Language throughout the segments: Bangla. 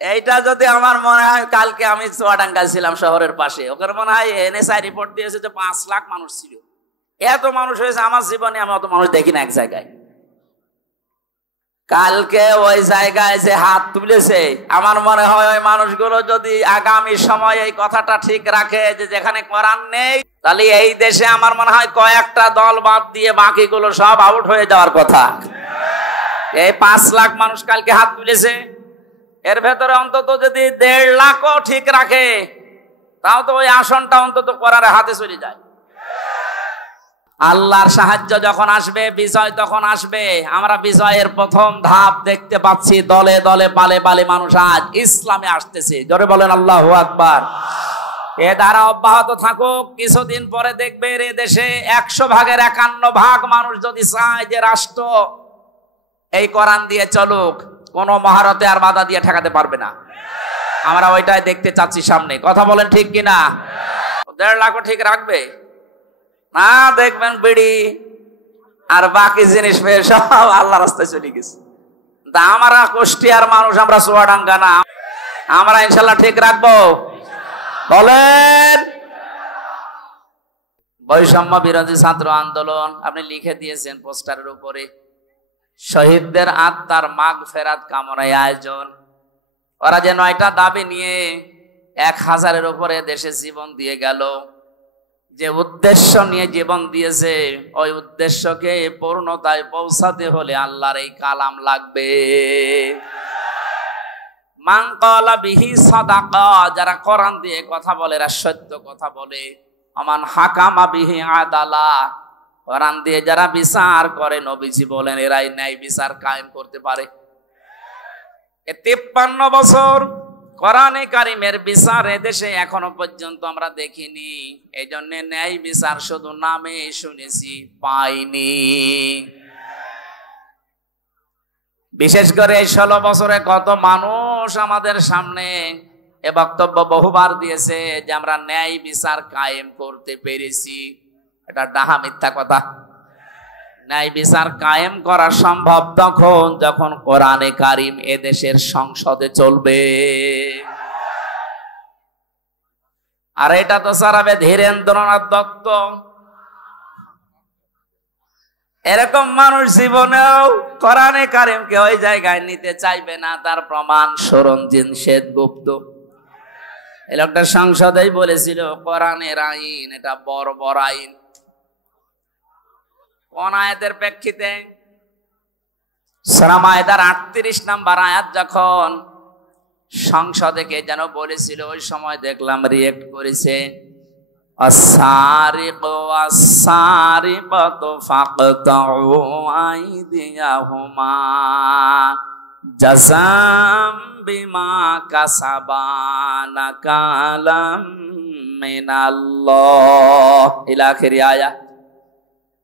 এইটা যদি আমার মনে হয়, কালকে আমি চুয়াডাঙ্গায় ছিলাম শহরের পাশে, ওখানে মনে হয় এনএসআই রিপোর্ট দিয়েছে যে 5 লাখ মানুষ ছিল। এত মানুষ হয়েছে আমার জীবনে আমি অত মানুষ দেখি না এক জায়গায়। কালকে ওই জায়গায় যে হাত তুলেছে, আমার মনে হয় ওই মানুষগুলো যদি আগামী সময়ে এই কথাটা ঠিক রাখে যে যেখানে কোরআন নেই, তাহলে এই দেশে আমার মনে হয় কয়েকটা দল বাদ দিয়ে বাকিগুলো সব আউট হয়ে যাওয়ার কথা। এই 5 লাখ মানুষ কালকে হাত তুলেছে, এর ভেতরে অন্তত যদি 1.5 লাখও ঠিক রাখে, তাও তো ওই আসনটা অন্তত কোরআনের হাতে চলে যায়। আল্লাহর সাহায্য যখন আসবে, বিজয় তখন আসবে। আমরা বিজয়ের প্রথম ধাপ দেখতে পাচ্ছি, দলে দলে পালে পালে মানুষ আজ ইসলামে আসতেছে। জোরে বলেন আল্লাহু আকবার। এ দ্বারা অব্যাহত থাকুক, কিছুদিন পরে দেখবে এ দেশে 100 ভাগের 51 ভাগ মানুষ যদি চায় যে রাষ্ট্র এই কোরআন দিয়ে চলুক, কোন মহারতে আর বাধা দিয়ে ঠেকাতে পারবে না। আমরা ওইটাই দেখতে চাচ্ছি সামনে। কথা বলেন ঠিক কিনা? 1.5 লাখও ঠিক রাখবে না, দেখবেন বিড়ি আর বাকি জিনিস পেয়ে সব আল্লাহ রাস্তায় চলে গেছে। আমরা কুষ্টিয়ার মানুষ, আমরা চুয়াডাঙ্গা না, আমরা ইনশাল্লাহ ঠিক রাখবো। বলেন। বৈষম্য বিরোধী ছাত্র আন্দোলন আপনি লিখে দিয়েছেন পোস্টারের উপরে, শহীদদের আত্মার মাগফিরাত কামনায় আয়োজন। ওরা যে 9টা দাবি নিয়ে 1000-এর উপরে দেশে জীবন দিয়ে গেল, যে উদ্দেশ্য নিয়ে জীবন দিয়েছে, ওই উদ্দেশ্যকে পূর্ণতায় পৌঁছাতে হলে আল্লাহর এই কালাম লাগবে। মান ক্বালা বিহি সাদাকা, যারা কোরআন দিয়ে কথা বলে এরা সত্য কথা বলে। আমান হাকামা বিহি আদালা, কোরআন দিয়ে যারা বিচার করে, নবীজি বলেন এরাই ন্যায় বিচার কায়েম করতে পারে। 53 বছর কোরআনে কারিমের বিচার এদেশে এখনো পর্যন্ত আমরা দেখিনি। এই জন্য ন্যায় বিচার শুধু নামে শুনেছি, পাইনি। বিশেষ করে এই 16 বছরে কত মানুষ আমাদের সামনে এ বক্তব্য বহুবার দিয়েছে যে আমরা ন্যায় বিচার কায়েম করতে পেরেছি। এটা ডাহা মিথ্যা কথা। ন্যায় বিচার কায়েম করা সম্ভব তখন যখন কোরআনে কারিম এদেশের সংসদে চলবে। আর এটা তো সারাবে ধীরেন্দ্রনাথ দত্ত, এরকম মানুষ জীবনেও কোরআনে কারিমকে ওই জায়গায় নিতে চাইবে না। তার প্রমাণ সরঞ্জিত সেনগুপ্ত। এই লোকটা সংসদেই বলেছিল কোরআনের আইন এটা বর্বর আইন। কোন আয়াতের প্রেক্ষিতে? সূরা মায়েদার 38 নম্বর আয়াত যখন সংসদে কে যেন বলেছিল, ওই সময় দেখলাম রিয়েক্ট করেছে, আস-সারিকু ওয়াস-সারিকাতু ফাকতাউ আইদিয়াহুমা জাযাম বিমা কাসাবা নাকালাম মিনাল্লাহ ইলা আখিরি আয়াত।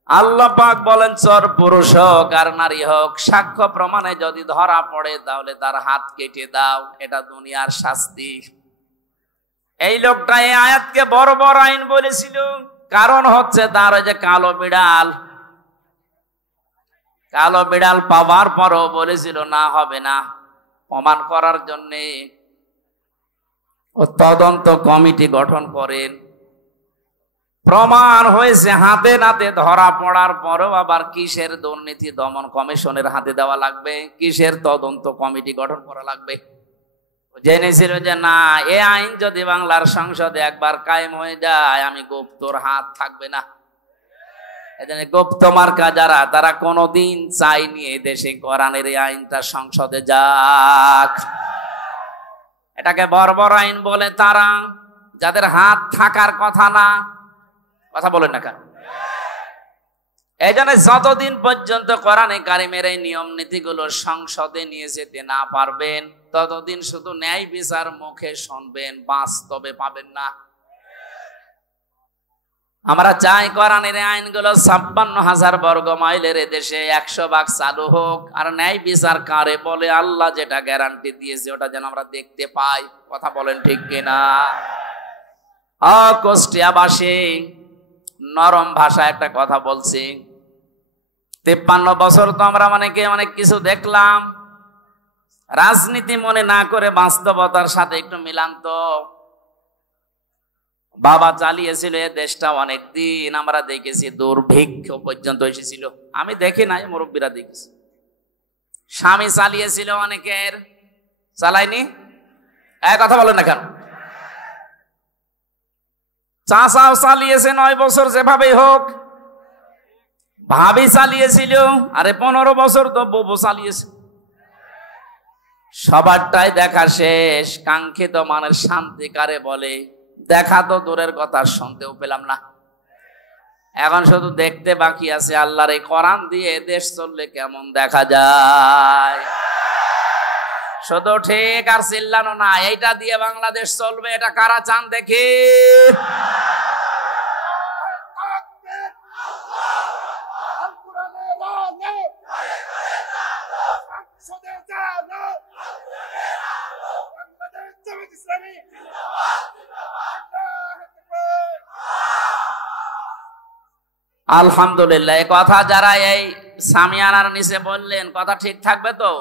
আল্লাহ পাক বলেন চোর পুরুষ হোক আর নারী হোক, সাক্ষ্য প্রমাণে যদি ধরা পড়ে তাহলে তার হাত কেটে দাও, এটা দুনিয়ার শাস্তি। এই লোকটা এই আয়াতকে বড় বড় আইন বলেছিল, কারণ হচ্ছে তার ওই যে কালো বিড়াল, কালো বিড়াল পাওয়ার পরও বলেছিল না হবে না। প্রমাণ করার জন্যে ও তদন্ত কমিটি গঠন করেন। প্রমাণ হয়েছে, হাতে নাতে ধরা পড়ার পরেও আবার কিসের দুর্নীতি দমন কমিশনের হাতে দেওয়া লাগবে, কিসের তদন্ত কমিটি গঠন করা লাগবে। জেনেছিল যে না, এ আইন যদি বাংলার সংসদে একবার কায়েম হয়ে যায়, আমি গুপ্তর হাত থাকবে না। এজন্য গুপ্ত মার্কা যারা, তারা কোনোদিন চাইনি এই দেশে কোরআনের এই আইনটা সংসদে যাক। এটাকে বর্বর আইন বলে তারা, যাদের হাত থাকার কথা না। কথা বলেন না কেন? এই জন্য যতদিন পর্যন্ত কোরআনে কারিমের এই নিয়ম নীতিগুলো সংসদে নিয়ে যেতে না পারবেন, ততদিন শুধু ন্যায় বিচার মুখে শুনবেন, বাস্তবে পাবেন না। আমরা চাই কোরআনের আইনগুলো 56,000 বর্গ মাইলের দেশে 100 ভাগ চালু হোক। আর ন্যায় বিচার কারে বলে, আল্লাহ যেটা গ্যারান্টি দিয়েছে ওটা যেন আমরা দেখতে পাই। কথা বলেন ঠিক কিনা? কুষ্টিয়াবাসী নরম ভাষায় একটা কথা বলছি। 53 বছর তো আমরা অনেক কিছু দেখলাম। রাজনীতি মনে না করে বাস্তবতার সাথে একটু মিলান তো। বাবা চালিয়েছিল এ দেশটা অনেকদিন, আমরা দেখেছি দুর্ভিক্ষ পর্যন্ত এসেছিল। আমি দেখি নাই, মুরব্বীরা দেখেছি। স্বামী চালিয়েছিল অনেকের, চালায়নি? এক কথা বলেন না কেন? চাচাও চালিয়েছে 9 বছর, যেভাবেই হোক। ভাবি চালিয়েছিল, আরে 15 বছর তো বউ চালিয়েছে। সবারটাই দেখা শেষ। কাঙ্ক্ষিত মানের শান্তি কারে বলে? দেখা তো দূরের কথা, শুনতেও পেলাম না। এখন শুধু দেখতে বাকি আছে আল্লাহর এই কোরআন দিয়ে দেশ চললে কেমন দেখা যায়। শুধু ঠিক আর চিল্লানো না, এইটা দিয়ে বাংলাদেশ চলবে, এটা কারা চান দেখি? আলহামদুলিল্লাহ। এই কথা যারা এই সামিয়ানার নিচে বললেন, কথা ঠিক থাকবে তো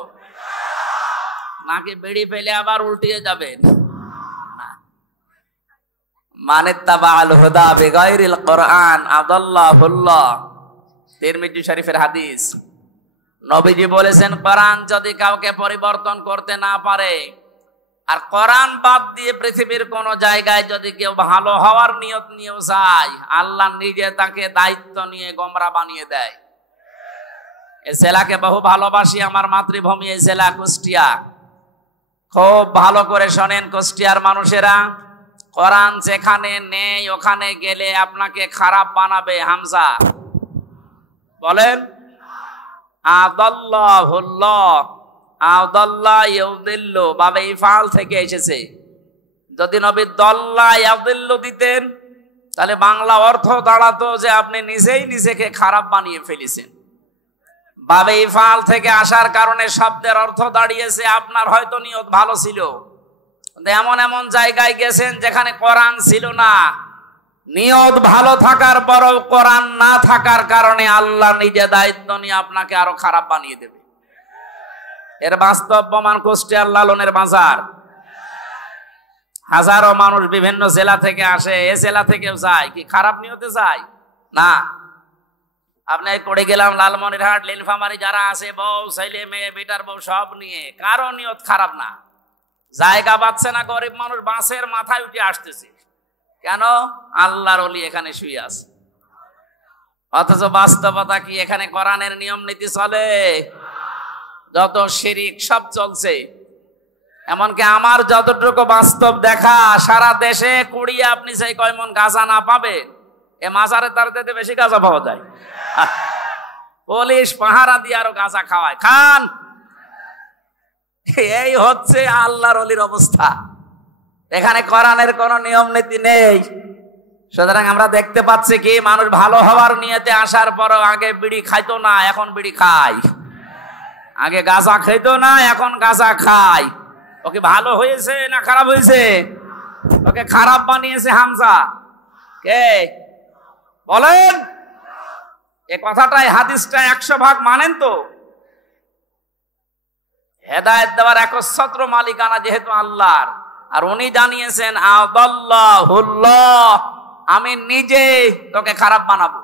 নাকি বেড়ি ফেলে আবার উল্টিয়ে যাবেন? মানিত্তাবাআল হুদা বিগাইরিল কোরআন আদাল্লাহুল্লাহ। তিরমিজি শরীফের হাদিস। নবীজি বলেছেন, কোরআন যদি কাউকে পরিবর্তন করতে না পারে, আর কোরআন বাদ দিয়ে পৃথিবীর কোন জায়গায় যদি কেউ ভালো হওয়ার নিয়ত নিয়েও যায়, আল্লাহ নিজে তাকে দায়িত্ব নিয়ে গোমরা বানিয়ে দেয়। এই জেলাকে বহু ভালোবাসি, আমার মাতৃভূমি এই জেলা কুষ্টিয়া। খুব ভালো করে শোনেন কুষ্টিয়ার মানুষেরা, কোরআন যেখানে নেই ওখানে গেলে আপনাকে খারাপ বানাবে। হামজা বলেন আদাল্লাহুল্লাহ। আদাল্লাহ ইউদিল্লু বাবে ইফআল থেকে এসেছে। যদি নবী দল্লা ইয়াদিল্লু দিতেন তাহলে বাংলা অর্থ দাঁড়াতো যে আপনি নিজেই নিজেকে খারাপ বানিয়ে ফেলেছেন। বাবে ইফআল থেকে আসার কারণে শব্দের অর্থ দাঁড়িয়েছে আপনার হয়তো নিয়ত ভালো ছিল, এমন এমন জায়গায় গেছেন যেখানে কোরআন ছিল না। নিয়ত ভালো থাকার পরও কোরআন না থাকার কারণে আল্লাহ নিজে দায়িত্ব নিয়ে আপনাকে আরো খারাপ বানিয়ে দেবে। এর বাস্তব প্রমাণ কুষ্টিয়ার লালনের বাজার। হাজারো মানুষ বিভিন্ন জেলা থেকে আসে, এ জেলা থেকেও যায়। কি খারাপ নিয়তে যায় না? আপনি করে গেলাম লালমনিরহাট, নীলফামারী, যারা আছে বউ ছেলে মেয়ে বেটার বউ সব নিয়ে, কারো নিয়ত খারাপ না। জায়গা পাচ্ছে না, গরিব মানুষ বাঁশের মাথায় উঠে আসতেছে। কেন? আল্লাহর ওলি এখানে শুয়ে আছে। অথচ বাস্তবতা কি? এখানে কোরআনের নিয়ম নীতি চলে? যত শিরিক সব চলছে। এমনকি আমার যতটুকু বাস্তব দেখা, সারা দেশে কুড়িয়ে আপনি সেই কয় মন গাঁজা না পাবেন, এ মাজারে তার দিতে বেশি গাঁজা পাওয়া যায়। পুলিশ পাহারা দিয়ে আরো গাঁজা খাওয়ায়, খান। এই হচ্ছে আল্লাহর ওলির অবস্থা। এখানে কোরআনের কোন নিয়ম নীতি নেই। সুতরাং আমরা দেখতে পাচ্ছি কি, মানুষ ভালো হওয়ার নিয়তে আসার পরও আগে বিড়ি খাইতো না, এখন বিড়ি খায়। আগে গাঁজা খাইতো না, এখন গাঁজা খায়। ওকে ভালো হয়েছে না খারাপ হয়েছে? ওকে খারাপ বানিয়েছে হামজা। কে বলেন? এ কথাটাই হাদিসটা 100 ভাগ মানেন তো? হেদায়েত দেওয়ার একচ্ছত্র মালিকানা যেহেতু আল্লাহর, আর উনি জানিয়েছেন আদাল্লাহুল্লাহ, আমি নিজে তোকে খারাপ বানাবো।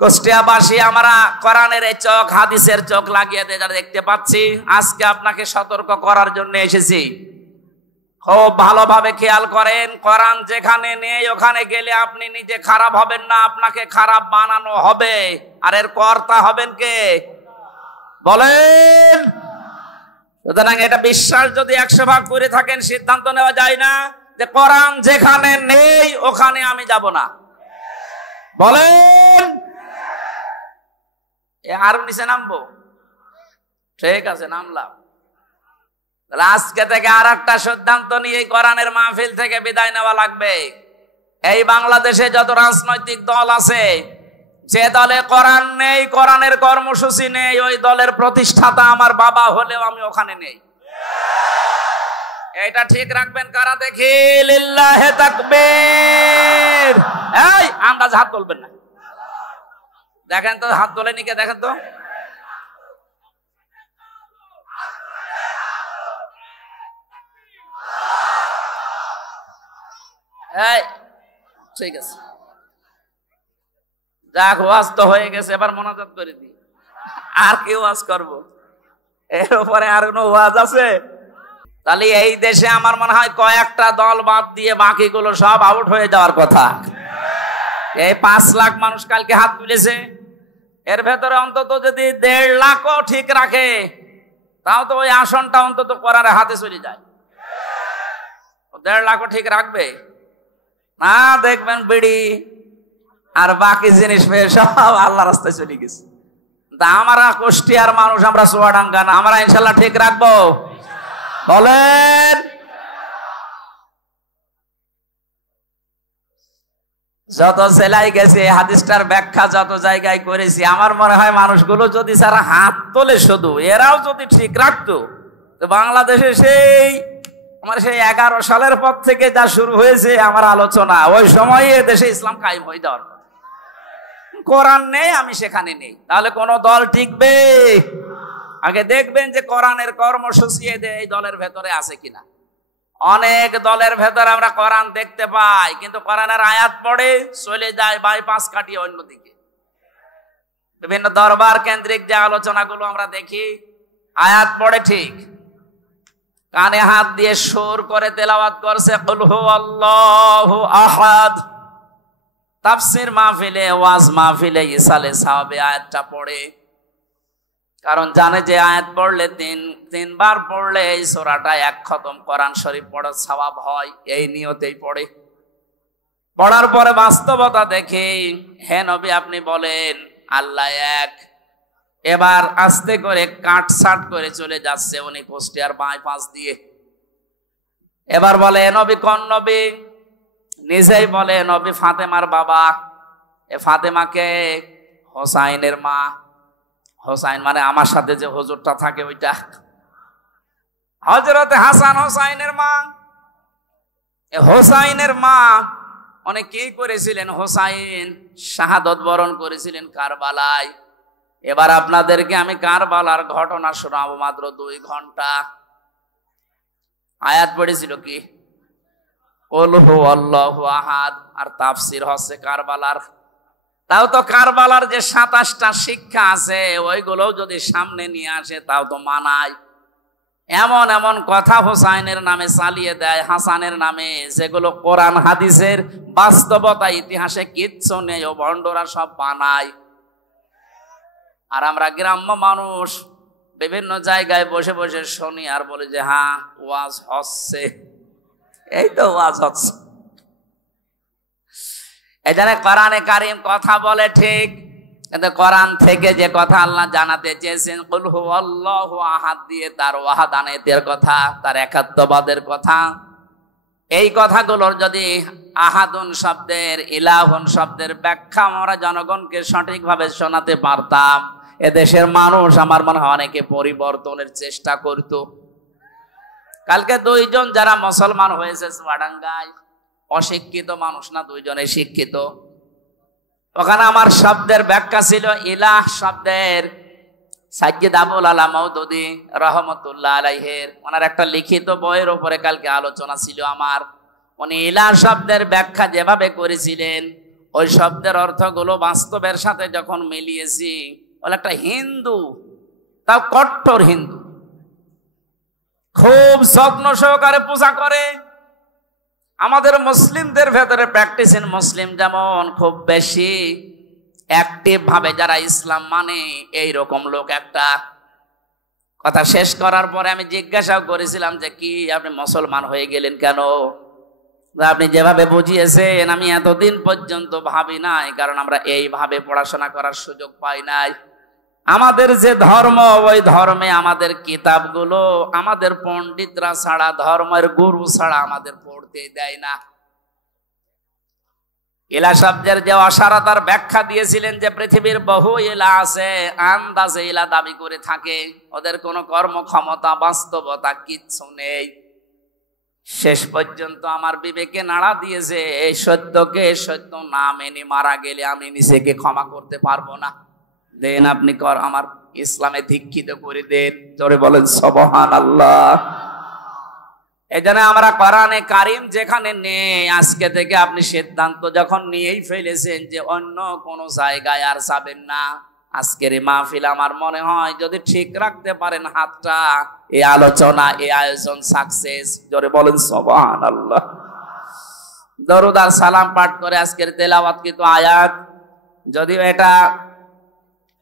কুষ্টিয়াবাসী, আমরা কোরআনের এই চোখ, হাদিসের চোখ লাগিয়ে যারা দেখতে পাচ্ছি, আজকে আপনাকে সতর্ক করার জন্য এসেছি। খুব ভালোভাবে খেয়াল করেন, কোরআন যেখানে নেই ওখানে গেলে আপনি নিজে খারাপ হবেন না, আপনাকে খারাপ বানানো হবে। আর এর কর্তা হবেন কে? বলেন। সুতরাং এটা বিশ্বাস যদি 100 ভাগ করে থাকেন, সিদ্ধান্ত নেওয়া যায় না যে কোরআন যেখানে নেই ওখানে আমি যাব না। বলেন। আরো নিচে নামবো? ঠিক আছে, নামলাম। আজকে থেকে আর একটা সিদ্ধান্ত নিয়ে কোরআনের মাহফিল থেকে বিদায় নেওয়া লাগবে। এই বাংলাদেশে যত রাজনৈতিক দল আছে, যে দলে কোরআন নেই, কোরআনের কর্মসূচি নেই, ওই দলের প্রতিষ্ঠাতা আমার বাবা হলেও আমি ওখানে নেই। এটা ঠিক রাখবেন কারা দেখি? লিল্লাহে তাকবীর। এই আন্দাজ হাত তুলবেন না। দেখেন তো, হাত তোলেনি কে? দেখেন তো। এই ঠিক আছে, যাক ওয়াজ তো হয়ে গেছে, এবার মোনাজাত করে দিই। আর কি ওয়াজ করব, এর উপরে আর কোনো ওয়াজ আছে? তাহলে এই দেশে আমার মনে হয় কয়েকটা দল বাদ দিয়ে বাকিগুলো সব আউট হয়ে যাওয়ার কথা। এই 5 লাখ মানুষ কালকে হাত তুলেছে, এর ভেতরে অন্তত যদি 1.5 লাখও ঠিক রাখে, তাও তো ওই আসনটা অন্তত কোরআনের হাতে চলে যায়। 1.5 লাখও ঠিক রাখবে না, দেখবেন বিড়ি আর বাকি জিনিস পেয়ে সব আল্লাহ রাস্তায় চলে গেছে। তা আমরা কুষ্টিয়ার মানুষ, আমরা চুয়াডাঙ্গা না, আমরা ইনশাল্লাহ ঠিক রাখবো, বলেন? যত সেলাই গেছে, হাদিসটার ব্যাখ্যা যত জায়গায় করেছি, আমার মনে হয় মানুষগুলো যদি সারা হাত তোলে শুধু, এরাও যদি ঠিক রাখতো, তো বাংলাদেশে সেই 11 সালের পর থেকে যা শুরু হয়েছে আমার আলোচনা, ওই সময় দেশে ইসলাম কায়েম হয়ে যাওয়ার। কোরআন নেই, আমি সেখানে নেই, তাহলে কোন দল টিকবে? আগে দেখবেন যে কোরআনের কর্মসূচি এই দলের ভেতরে আছে কিনা। অনেক দলের ভেতরে আমরা কোরআন দেখতে পাই, কিন্তু কোরআনের আয়াত পড়ে চলে যায় বাইপাস কাটিয়ে অন্যদিকে। বিভিন্ন দরবার কেন্দ্রিক যে আলোচনাগুলো আমরা দেখি, আয়াত পড়ে ঠিক, কানে হাত দিয়ে সুর করে তেলাওয়াত করছে কুল হুয়াল্লাহু আহাদ। তাফসীর মাহফিলে, ওয়াজ মাহফিলে, ইসালে সাহাবে আয়াতটা পড়ে, কারণ জানে যে আয়াত পড়লে তিনবার পড়লে এই সূরাটা 1 খতম কোরআন শরীফ পড়ার সওয়াব হয়, এই নিয়তেই পড়ে। পড়ার পরে বাস্তবতা দেখে, হে নবী আপনি বলেন আল্লাহ এক। এবার আস্তে করে কাটছাট করে চলে যাচ্ছে উনি কুষ্টিয়ার বাইপাস দিয়ে। এবার বলে এ নবী কোন নবী? নিজেই বলে নবী ফাতেমার বাবা। এ ফাতেমাকে হোসাইনের মা। হোসাইন মানে আমার সাথে যে হুজুরটা থাকে ওইটা, হযরতে হাসান হোসাইনের মা। এ হোসাইনের মা অনেকেই করেছিলেন, হোসাইন শাহাদত বরণ করেছিলেন কারবালায়। এবার আপনাদেরকে আমি কারবালার ঘটনা শোনাবো, মাত্র 2 ঘন্টা। আয়াত পড়েছিল কি? কুল হুয়াল্লাহু আহাদ, আর তাফসীর হচ্ছে কারবালার। তাও তো কারবালার যে 27টা শিক্ষা আছে, ওইগুলো যদি সামনে নিয়ে আসে তাও তো মানায়। এমন এমন কথা হোসাইনের নামে চালিয়ে দেয়, হাসানের নামে, যেগুলো কোরআন হাদিসের বাস্তবতা ইতিহাসে কিচ্ছু নেই, ও ভণ্ডরা সব বানায়। আর আমরা গ্রাম্য মানুষ বিভিন্ন জায়গায় বসে বসে শুনি আর বলি যে হ্যাঁ ওয়াজ হচ্ছে, এই তো ওয়াজ হচ্ছে। এই জন্য কোরআনে কারীম কথা বলে ঠিক, কিন্তু কোরআন থেকে যে কথা আল্লাহ জানাতে চেয়েছেন কুল হুয়াল্লাহু আহাদ দিয়ে তার ওয়াহাদানিয়তের কথা, তার একাত্মবাদের কথা, এই কথাগুলোর যদি আহাদুন শব্দের, ইলাহুন শব্দের ব্যাখ্যা আমরা জনগণকে সঠিকভাবে শোনাতে পারতাম, এদেশের মানুষ আমার মনে হয় অনেকে পরিবর্তনের চেষ্টা করত। কালকে 2 জন যারা মুসলমান হয়েছে চুয়াডাঙ্গায়, অশিক্ষিত মানুষ না, 2 জনে শিক্ষিত। ওখানে আমার শব্দের ব্যাখ্যা ছিল ইলাহ শব্দের সাইয়্যিদ আবুল আলা মওদুদী রাহমাতুল্লাহ আলাইহির, ওনার একটা লিখিত বইয়ের উপরে কালকে আলোচনা ছিল আমার। উনি ইলাহ শব্দের ব্যাখ্যা যেভাবে করেছিলেন, ওই শব্দের অর্থগুলো বাস্তবের সাথে যখন মিলিয়েছি, বলে একটা হিন্দু, তাও কট্টর হিন্দু, খুব যত্ন সহকারে পূজা করে। আমাদের মুসলিমদের ভেতরে প্র্যাকটিসিং মুসলিম যেমন খুব বেশি অ্যাক্টিভ ভাবে যারা ইসলাম মানে, এই রকম লোক একটা। কথা শেষ করার পরে আমি জিজ্ঞাসাও করেছিলাম যে কি আপনি মুসলমান হয়ে গেলেন কেন? আপনি যেভাবে বুঝিয়েছেন আমি এতদিন পর্যন্ত ভাবি নাই, কারণ আমরা এইভাবে পড়াশোনা করার সুযোগ পাই নাই। আমাদের যে ধর্ম, ওই ধর্মে আমাদের কিতাবগুলো আমাদের পণ্ডিতরা ছাড়া, ধর্মের গুরু ছাড়া আমাদের পড়তে দেয় না। ইলা শব্দের যে অসারতার ব্যাখ্যা দিয়েছিলেন যে পৃথিবীর বহু ইলা আছে, আন্দাজে ইলা দাবি করে থাকে, ওদের কোনো কর্মক্ষমতা বাস্তবতা কিচ্ছু নেই। শেষ পর্যন্ত আমার বিবেকে নাড়া দিয়েছে, এই সত্যকে সত্য না মেনে মারা গেলে আমি নিজেকে ক্ষমা করতে পারবো না। দেন আপনি আমার ইসলামে দীক্ষিত করে দেন। জোরে বলেন সুবহানাল্লাহ। এই জন্য আমরা কোরআনে কারিম যেখানে নেই, আজকে থেকে আপনি সিদ্ধান্ত যখন নিয়েই ফেলেছেন যে অন্য কোন জায়গায় আর যাবেন না, আজকের এই মাহফিল আমার মনে হয় যদি ঠিক রাখতে পারেন হাতটা, এই আলোচনা এই আয়োজন সাকসেস। জোরে বলেন সুবহানাল্লাহ। দরুদ আর সালাম পাঠ করে আজকের তেলাওয়াতকৃত আয়াত, যদিও এটা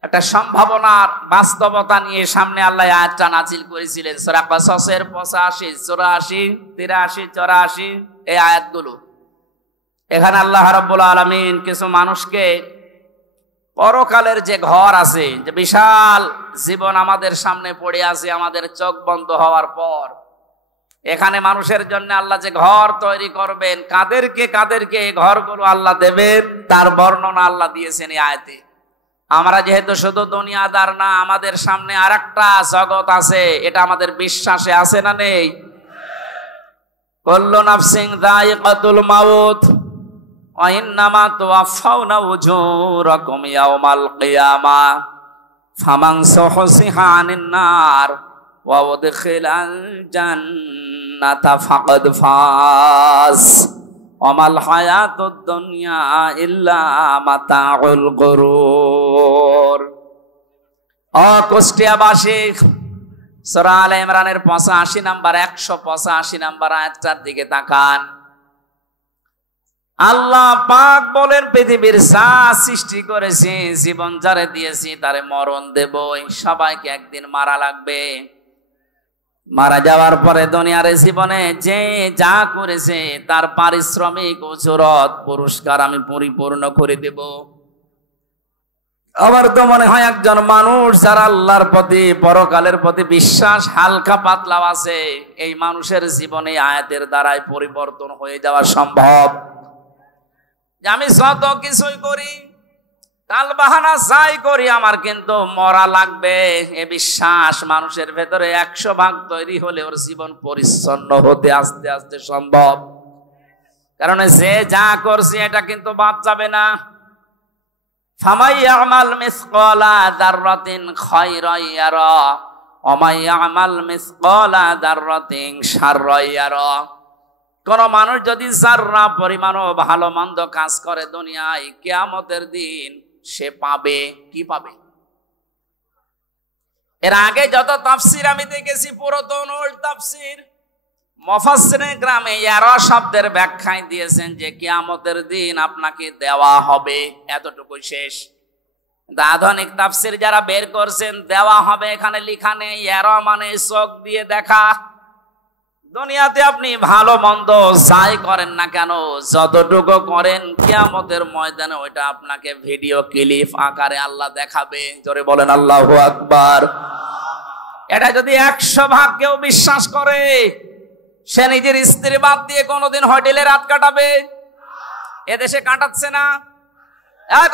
একটা সম্ভাবনার বাস্তবতা নিয়ে সামনে আল্লাহ আয়াতটা নাজিল করেছিলেন সূরা কাসাসের 85, 84, 83, 84 এই আয়াতগুলো। এখানে আল্লাহ রাব্বুল আলামিন কিছু মানুষকে পরকালের যে ঘর আছে, যে বিশাল জীবন আমাদের সামনে পড়ে আছে আমাদের চোখ বন্ধ হওয়ার পর, এখানে মানুষের জন্য আল্লাহ যে ঘর তৈরি করবেন, কাদেরকে কাদেরকে এই ঘরগুলো আল্লাহ দেবেন তার বর্ণনা আল্লাহ দিয়েছেন এই আয়াতে। আমরা যেহেতু শুধু দুনিয়াদার না, আমাদের সামনে আরেকটা জগৎ আছে, এটা আমাদের বিশ্বাসে আছে না নেই? কুল্লু নাফসিন যায়িকাতুল মাউত ওয়া ইন্নামা তুওয়াফাউনা উজুরাকুম ইয়াওমাল কিয়ামাহ ফামান সুহসিহা আনিন নার ওয়া উদখিলাল জান্নাতা ফাকাদ ফাজ ওমাল হায়াতুদ দুনিয়া ইল্লা মাতাউল গুরুর। ও কুষ্টিয়াবাসী, সূরা আলে ইমরানের 85 নাম্বার 185 নাম্বার আয়াতটার দিকে তাকান। আল্লাহ পাক বলেন, পৃথিবীর যা সৃষ্টি করেছি, জীবন যারে দিয়েছি তারে মরণ দেবই, সবাইকে একদিন মারা লাগবে। মারা যাওয়ার পরে দুনিয়ার জীবনে যে যা করেছে তার পারিশ্রমিক উজরত পুরস্কার আমি পরিপূর্ণ করে দেব। আবার তো মনে হয় একজন মানুষ যারা আল্লাহর প্রতি পরকালের প্রতি বিশ্বাস হালকা পাতলাও আছে, এই মানুষের জীবনে আয়াতের দ্বারাই পরিবর্তন হয়ে যাওয়া সম্ভব। যে আমি যত কিছুই করি, কাল বাহানা যাই করি, আমার কিন্তু মরা লাগবে, এ বিশ্বাস মানুষের ভেতরে 100 ভাগ তৈরি হলে ওর জীবন পরিচ্ছন্ন হতে আস্তে আস্তে সম্ভব। কারণ যে যা করছে এটা কিন্তু বাদ যাবে না। ফামাই ইয়ামাল মিসকালা যাররাতিন খায়রান ইয়ারা ওয়া মাই ইয়ামাল মিসকালা যাররাতিন শাররান ইয়ারা। কোন মানুষ যদি যাররা পরিমাণও ভালো মন্দ কাজ করে দুনিয়ায়, কিয়ামতের দিন সে পাবে কি পাবে? এর আগে যত তাফসীর আমি দেখেছি, পুরাতন ওল্ড তাফসীর, মুফাসসিরিন গ্রামে ইয়ারা শব্দের ব্যাখ্যায় দিয়েছেন যে কিয়ামতের দিন আপনাকে দেওয়া হবে, এতটুকুই শেষ। আধুনিক তাফসীর যারা বের করছেন, দেওয়া হবে এখানে লেখা নেই, ইয়ারা মানে চোখ দিয়ে দেখা। দুনিয়াতে আপনি ভালো মন্দ যাই করেন না কেন, যতটুকু করেন কিয়ামতের ময়দানে ওইটা আপনাকে ভিডিও ক্লিপ আকারে আল্লাহ দেখাবে। জোরে বলেন আল্লাহু আকবার। এটা যদি 100 ভাগ কেউ বিশ্বাস করে, সে নিজের স্ত্রী বাদ দিয়ে কোনোদিন হোটেলে রাত কাটাবে? এদেশে কাটাচ্ছে না?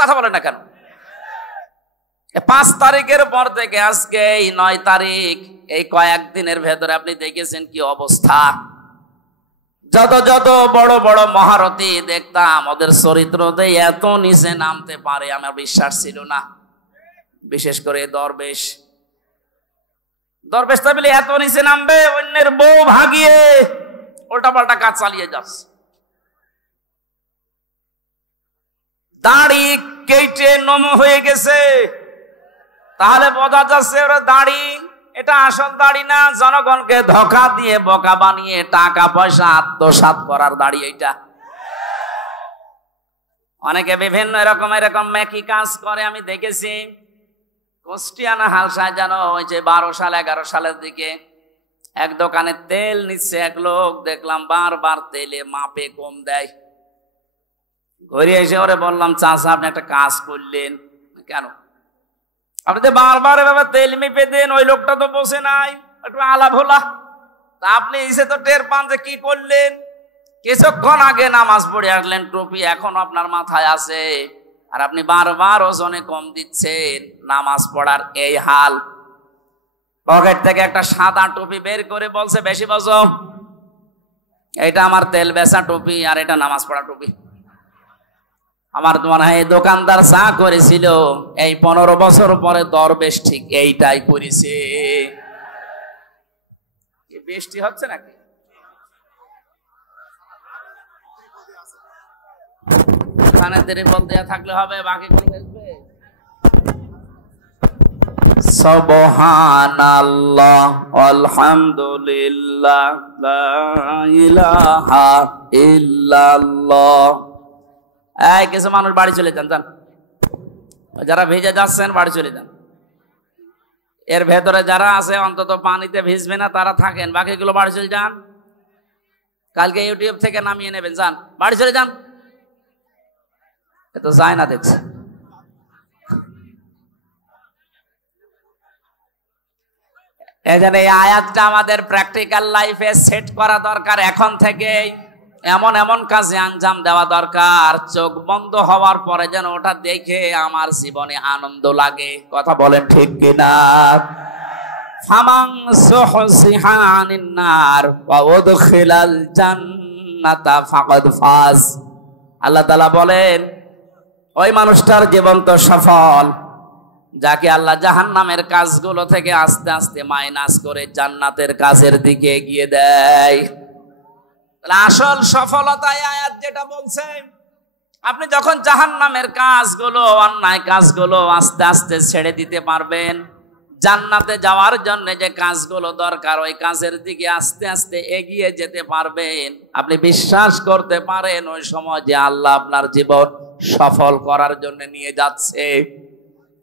কথা বলেন না কেন? 5 তারিখের পর থেকে আজকে এই 9 তারিখ, এই কয়েকদিনের ভেতরে আপনি দেখেছেন কি অবস্থা। যত যত বড় বড় মহারথী দেখতাম, ওদের চরিত্রতে এত নিচে নামতে পারে আমার বিশ্বাস ছিল না। বিশেষ করে দরবেশ তাহলে এত নিচে নামবে, অন্যের বউ ভাগিয়ে উল্টা পাল্টা কাজ চালিয়ে যাচ্ছে। দাড়ি কেটে নম হয়ে গেছে, তাহলে বোঝা যাচ্ছে ওরা দাড়ি এটা আসল দাড়ি না, জনগণকে ধোঁকা দিয়ে বোকা বানিয়ে টাকা পয়সা আত্মসাৎ করার দাড়ি এইটা। অনেকে বিভিন্ন এরকম মেকি কাজ করে আমি দেখেছি। কুষ্টিয়ানা হালসায় যেন ওই যে 12 সাল 11 সালের দিকে এক দোকানে তেল নিচ্ছে এক লোক, দেখলাম বারবার তেলে মাপে কম দেয়। ঘুরে এসে ওরে বললাম, চাচা আপনি একটা কাজ করলেন কেন? আপনি তো বারবার এভাবে তেল মেপে দেন, ওই লোকটা তো বসে নাই, একটু আলা ভোলা, তা আপনি এসে তো টের পান যে কি করলেন। কিছুক্ষণ আগে নামাজ পড়ে আসলেন, টুপি এখন আপনার মাথায় আছে, আর আপনি বারবার ওজনে কম দিচ্ছেন। নামাজ পড়ার এই হাল। পকেট থেকে একটা সাদা টুপি বের করে বলছে, বেশি বোঝো, এটা আমার তেল বেচা টুপি আর এটা নামাজ পড়া টুপি। আমার মনে হয় দোকানদার যা করেছিল এই 15 বছর পরে দরবেশ ঠিক এইটাই করেছে। বৃষ্টি হচ্ছে নাকি? মাঝখানে ত্রিপল দেয়া থাকলে হবে, বাকি গুলো ভেসবে। সুবহানাল্লাহ আলহামদুলিল্লাহ লা ইলাহা ইল্লাল্লাহ। এই কিছু মানুষ বাড়ি চলে যান, যান, যারা ভিজে যাচ্ছেন বাড়ি চলে যান। এর ভেতরে যারা আছে অন্তত পানিতে ভিজবে না তারা থাকেন, বাকিগুলো বাড়ি চলে যান। কালকে ইউটিউব থেকে নামিয়ে নেবেন, যান বাড়ি চলে যান। এ তো যায় না দেখছি। এই জন্য এই আয়াতটা আমাদের প্র্যাকটিক্যাল লাইফে সেট করা দরকার। এখন থেকে এমন এমন কাজে আঞ্জাম দেওয়া দরকার, চোখ বন্ধ হওয়ার পরে যেন ওটা দেখে আমার জীবনে আনন্দ লাগে। কথা বলেন ঠিক কিনা? ফামান সুহসিহা আনিন নার ওয়া উদখিলাল জান্নাতা ফাকাদ ফাজ। আল্লাহ তাআলা বলেন ওই মানুষটার জীবন তো সফল যাকে আল্লাহ জাহান্নামের কাজগুলো থেকে আস্তে আস্তে মাইনাস করে জান্নাতের কাজের দিকে এগিয়ে দেয়। আসল সফলতা আয়াত যেটা বলছে, আপনি যখন জাহান্নামের কাজগুলো, অন্যায় কাজগুলো আস্তে আস্তে ছেড়ে দিতে পারবেন, জান্নাতে যাওয়ার জন্য যে কাজগুলো দরকার ওই কাজের দিকে আস্তে আস্তে এগিয়ে যেতে পারবেন, আপনি বিশ্বাস করতে পারেন ওই সময় যে আল্লাহ আপনার জীবন সফল করার জন্য নিয়ে যাচ্ছে।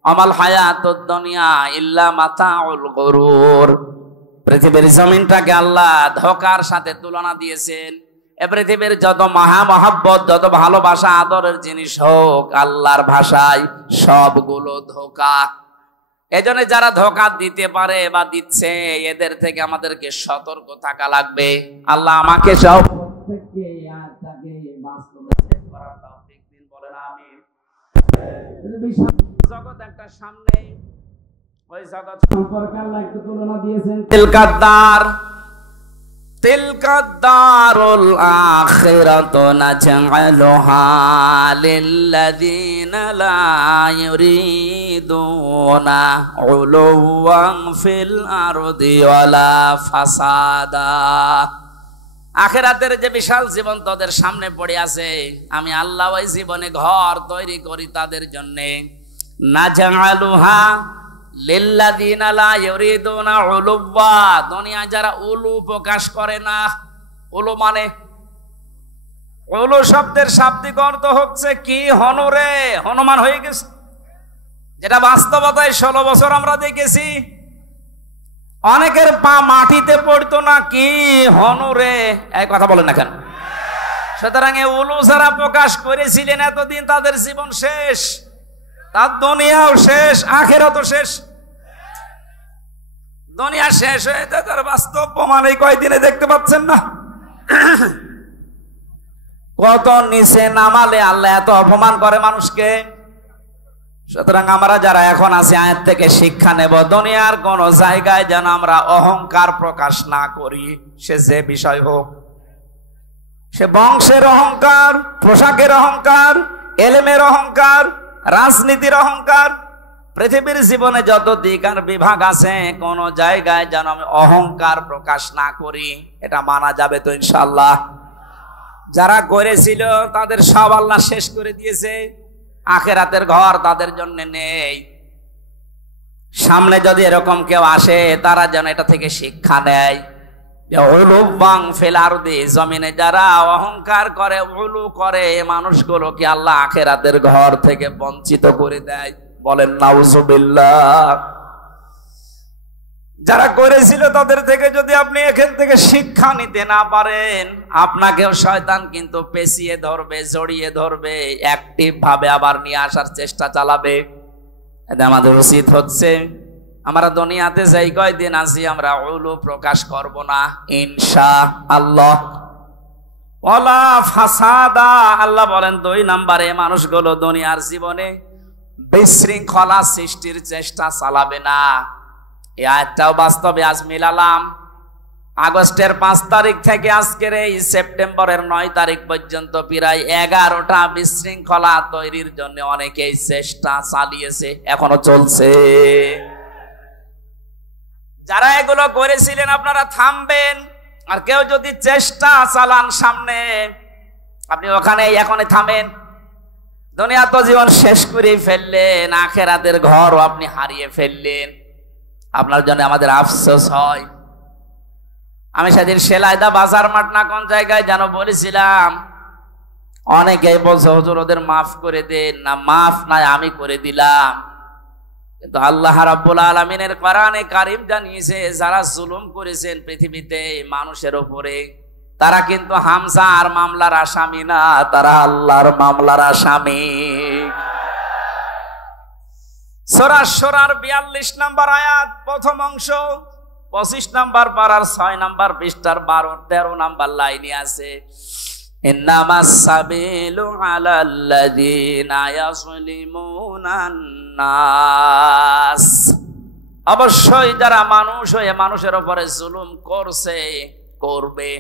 আমাল হায়াতুদ দুনিয়া ইল্লা মাতাউল গুরুর। পৃথিবীর জমিনটাকে আল্লাহ ধোঁকার সাথে তুলনা দিয়েছেন। এ পৃথিবীর যত মহামহব্বত, যত ভালোবাসা, আদরের জিনিস হোক, আল্লাহর ভাষায় সবগুলো ধোঁকা। এজন্য যারা ধোঁকা দিতে পারে বা দিচ্ছে, এদের থেকে আমাদেরকে সতর্ক থাকা লাগবে। আল্লাহ আমাকে সব থেকে আয়াতটাকে বাস্তবায়ন করার তৌফিক দিন, বলেন আমিন। জগৎ একটা সামনে, ওই জগৎ সম্পর্কে আল্লাহ একটু তুলনা দিয়েছেন। তিলকাদ্দারুল আখিরাতু নাজআলুহা লিল্লাযীনা লা ইউরিদুনা উলুওয়ান ফিল আরদি ওয়ালা ফাসাদা। আখিরাতের যে বিশাল জীবন তাদের সামনে পড়ে আছে, আমি আল্লাহ ওই জীবনে ঘর তৈরি করি তাদের জন্য। নাজআলুহা লিল্লাযীনা লা ইউরিদুনা উলুওয়া। দুনিয়া যারা উলু প্রকাশ করে না, উলু মানে, উলু শব্দের শাব্দিক অর্থ হচ্ছে কি? হনুরে, হনুমান হয়ে গেছে। যেটা বাস্তবতায় 16 বছর আমরা দেখেছি, অনেকের পা মাটিতে পড়তো না, কি হনুরে, এই কথা বলেন না কেন? সুতরাং এই উলু যারা প্রকাশ করেছিলেন এতদিন, তাদের জীবন শেষ, তার দুনিয়াও শেষ, আখিরাতও শেষ। দুনিয়া শেষ হয়ে যায়, তার বাস্তব প্রমাণ এই কয়দিনে দেখতে পাচ্ছেন না? কত নিচে নামালে আল্লাহ এত অপমান করে মানুষকে। সুতরাং আমরা যারা এখন আছি আয়াত থেকে শিক্ষা নেব, দুনিয়ার কোন জায়গায় যেন আমরা অহংকার প্রকাশ না করি, সে যে বিষয় হোক। সে বংশের অহংকার, পোশাকের অহংকার, এলেমের অহংকার, রাজনীতির অহংকার, পৃথিবীর জীবনে যত দিক আর বিভাগ আছে, কোন জায়গায় যেন আমি অহংকার প্রকাশ না করি। এটা মানা যাবে তো ইনশাআল্লাহ? যারা করেছিল তাদের সব আল্লাহ শেষ করে দিয়েছে, আখিরাতের ঘর তাদের জন্য নেই। সামনে যদি এরকম কেউ আসে, তারা যেন এটা থেকে শিক্ষা নেয়। জমিনে যারা অহংকার করে, উলু করে, মানুষগুলোকে আল্লাহ আখিরাতের ঘর থেকে বঞ্চিত করে দেয়। বলেন নাউজুবিল্লাহ। যারা করেছিল তাদের থেকে যদি আপনি এখান থেকে শিক্ষা নিতে না পারেন, আপনাকেও শয়তান কিন্তু পেঁচিয়ে ধরবে, জড়িয়ে ধরবে, অ্যাক্টিভ ভাবে আবার নিয়ে আসার চেষ্টা চালাবে। এটা আমাদের উচিত হচ্ছে আমরা দুনিয়াতে যাই কয়দিন আছি, আমরা উলু প্রকাশ করব না ইনশাআল্লাহ। ওয়ালা ফাসাদা। আল্লাহ বলেন 2 নম্বরে মানুষগুলো দুনিয়ার জীবনে বিশৃঙ্খলা সৃষ্টির চেষ্টা চালাবে না। এই আয়াতটাও বাস্তবে আজ মিলালাম। আগস্টের 5 তারিখ থেকে আজকের এই সেপ্টেম্বরের 9 তারিখ পর্যন্ত প্রায় 11টা বিশৃঙ্খলা তৈরির জন্য অনেকেই চেষ্টা চালিয়েছে, এখনো চলছে। যারা এগুলো করেছিলেন আপনারা থামবেন। আর কেউ যদি চেষ্টা চালান সামনে, আপনি ওখানে এখনই থামেন। দুনিয়া তো জীবন শেষ করে ফেললেন, আখেরাতের ঘরও আপনি হারিয়ে ফেললেন। আপনার জন্য আমাদের আফসোস হয়। আমি সেদিন সেলাইদা বাজার মাঠ না কোন জায়গায় যেন বলেছিলাম, অনেকেই বলছে হুজুর ওদের মাফ করে দেন না, মাফ নাই আমি করে দিলাম। কিন্তু আল্লাহ রাব্বুল আলামিনের কোরআনে কারীম জানিয়েছে যারা জুলুম করেছেন পৃথিবীতে মানুষের উপরে, তারা কিন্তু হামজার মামলার আসামি না, তারা আল্লাহর মামলার আসামি। সূরা শুরার 42 নম্বর আয়াত প্রথম অংশ 25 নম্বর পারার 6 নম্বর পৃষ্ঠার 12-13 নম্বর লাইনে আছে, ইন্নামাস সাবিলু আলাল্লাযিনা ইয়াযলিমুনান নাস। অবশ্যই যারা মানুষ হয়ে মানুষের উপরে জুলুম করছে, করবে,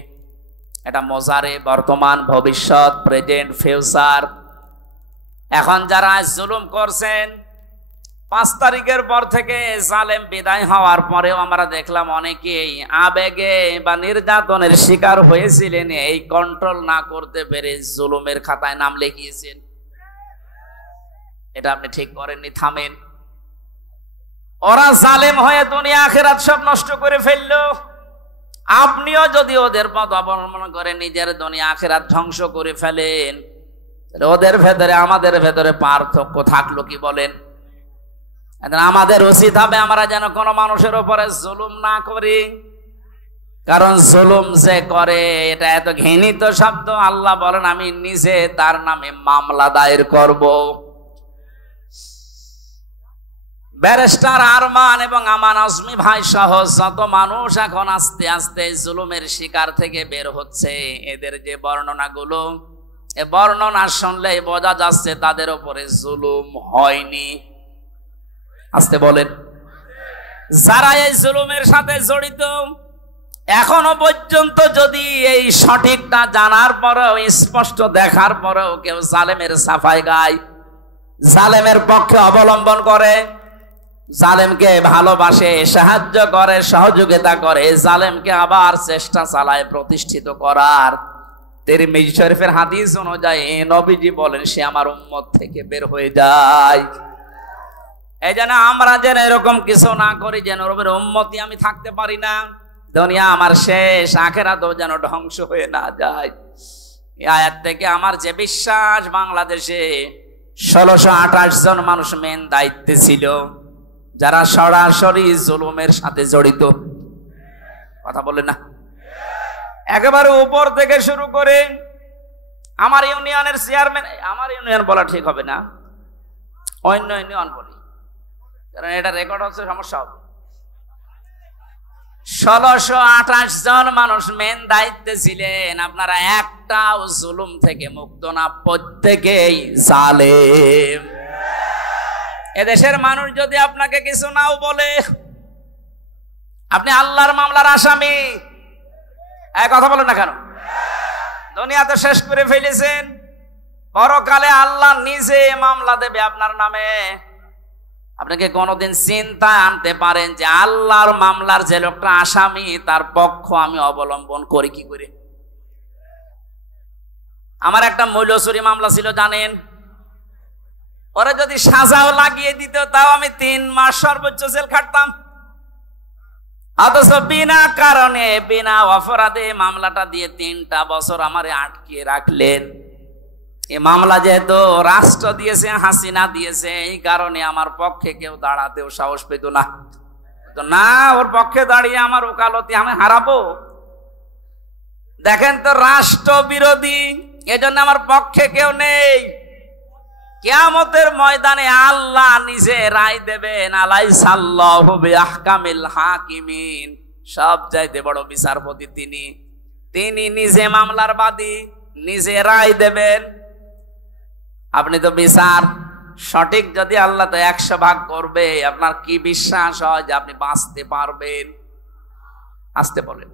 এটা মজারে, বর্তমান, ভবিষ্যৎ, প্রেজেন্ট, ফিউচার। এখন যারা জুলুম করছেন, 5 তারিখের পর থেকে জালেম বিদায় হওয়ার পরেও আমরা দেখলাম অনেকেই আবেগে বা নির্যাতনের শিকার হয়েছিলেন, এই কন্ট্রোল না করতে পেরে জুলুমের খাতায় নাম লিখিয়েছেন। এটা আপনি ঠিক করেননি, থামেন। ওরা জালেম হয়ে দুনিয়া আখিরাত সব নষ্ট করে ফেললো। আপনিও যদি ওদের পথ অবলম্বন করে নিজের দুনিয়া আখিরাত ধ্বংস করে ফেলেন, ওদের ভেতরে আমাদের ভেতরে পার্থক্য থাকলো কি বলেন? আমাদের উচিত হবে আমরা যেন কোনো মানুষের উপরে জুলুম না করি, কারণ জুলুম যে করে এটা এত ঘৃণিত শব্দ। আল্লাহ বলেন আমি নিজে তার নামে মামলা দায়ের করব। ব্যারিস্টার আরমান এবং আমান আজমি ভাই সহ যত মানুষ এখন আস্তে আস্তে জুলুমের শিকার থেকে বের হচ্ছে, এদের যে বর্ণনাগুলো, এ বর্ণনা শুনলে বোঝা যাচ্ছে তাদের উপরে জুলুম হয়নি। আসতে বলেন। যারা এই জুলুমের সাথে জড়িত, এখনো পর্যন্ত যদি এই সঠিকটা জানার পরেও, স্পষ্ট দেখার পরেও কেউ জালেমের সাফাই গায়, জালেমের পক্ষে অবলম্বন করে, জালেমকে ভালোবাসে, সাহায্য করে, সহযোগিতা করে, জালেমকে আবার চেষ্টা চালায় প্রতিষ্ঠিত করার, তিরমিজি শরীফের হাদিস অনুযায়ী নবীজি বলেন সে আমার উম্মত থেকে বের হয়ে যায়। এই জন্য আমরা যেন এরকম কিছু না করি, যেন রবের উম্মতি আমি থাকতে পারি না, দুনিয়া আমার শেষ, আখিরাতও যেন ধ্বংস হয়ে না যায়। এই আয়াত থেকে আমার যে বিশ্বাস, বাংলাদেশে 1628 জন মানুষ মেন দায়িত্বে ছিল যারা সরাসরি জুলুমের সাথে জড়িত। কথা বলে না? একেবারে উপর থেকে শুরু করে আমার ইউনিয়নের চেয়ারম্যান, আমার ইউনিয়ন বলা ঠিক হবে না, অন্য ইউনিয়ন বলি, কারণ এটা রেকর্ড হচ্ছে, সমস্যা হবে। 1628 জন মানুষ মেন দায়িত্বে ছিলেন। আপনারা একটাও জুলুম থেকে মুক্ত না, প্রত্যেকেই জালেম। এদেশের মানুষ যদি আপনাকে কিছু নাও বলে, আপনি আল্লাহর মামলার আসামি। এক কথা বলেন না কেন? দুনিয়াতে শেষ করে ফেলেছেন, পরকালে আল্লাহ নিজে মামলা দেবে আপনার নামে। আপনাকে কোনোদিন চিন্তা আনতে পারেন যে আল্লাহর মামলার যে লোকটা আসামি, তার পক্ষ আমি অবলম্বন করি কি করে? আমার একটা মূল্যচুরি মামলা ছিল, জানেন? ওরা যদি সাজাও লাগিয়ে দিত, তাও আমি 3 মাস সর্বোচ্চ জেল খাটতাম। অথচ বিনা কারণে, বিনা অপরাধে মামলাটা দিয়ে 3টা বছর আমারে আটকে রাখলেন। এই মামলা যেহেতু রাষ্ট্র দিয়েছে, হাসিনা দিয়েছে, এই কারণে আমার পক্ষে কেউ দাঁড়াতেও সাহস পেত না। না, ওর পক্ষে দাঁড়িয়ে আমার ওকালতি আমি হারাবো। দেখেন তো, রাষ্ট্র বিরোধী, এজন্য আমার পক্ষে কেউ নেই। কিয়ামতের ময়দানে আল্লাহ নিজে রায় দেবেন, আলাইসাল্লাহু বিআহকামিল হাকিমিন, সব চাইতে বড় বিচারপতি তিনি। তিনি নিজে মামলার বাদী, নিজে রায় দেবেন। আপনি তো বিচার সঠিক যদি আল্লাহ তো 100 ভাগ করবে, আপনার কি বিশ্বাস হয় যে আপনি বাঁচতে পারবেন? আসতে বলেন।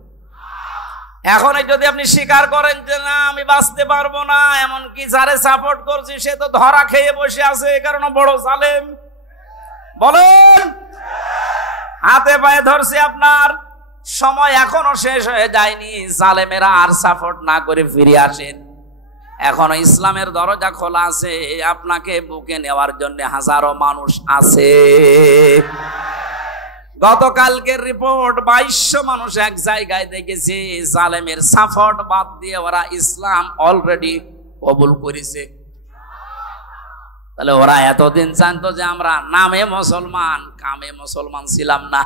এখন যদি আপনি স্বীকার করেন যে না আমি বাঁচতে পারবো না, এমনকি যারে সাপোর্ট করছি সে তো ধরা খেয়ে বসে আছে, কারণ বড় জালেম, বলেন হাতে পায়ে ধরছি, আপনার সময় এখনো শেষ হয়ে যায়নি। জালেমেরা আর সাপোর্ট না করে ফিরে আসেন। এখনো ইসলামের দরজা খোলা আছে, আপনাকে বুকে নেওয়ার জন্য হাজারো মানুষ আছে। গতকালকের রিপোর্ট 2200 মানুষ এক জায়গায় দেখেছি, জালেমের সাপোর্ট বাদ দিয়ে ওরা ইসলাম অলরেডি কবুল করেছে। তাহলে ওরা এতদিন জানতো যে আমরা নামে মুসলমান কামে মুসলমান ছিলাম না।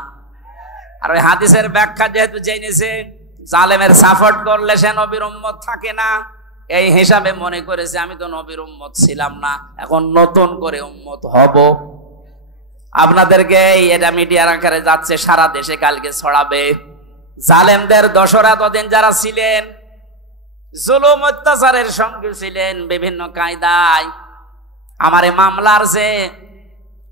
আর ওই হাদিসের ব্যাখ্যা যেহেতু জেনেছে জালেমের সাপোর্ট করলে সে নবীর উম্মত থাকে না, এই হিসাবে মনে করেছে আমি তো নবীর উম্মত ছিলাম না, এখন নতুন করে উম্মত হব। আপনাদেরকে এটা মিডিয়ার আকারে যাচ্ছে, সারা দেশে কালকে ছড়াবে। জালেমদের দোসর এতদিন যারা ছিলেন, জুলুম অত্যাচারের সঙ্গে ছিলেন বিভিন্ন কায়দায়, আমার এই মামলার যে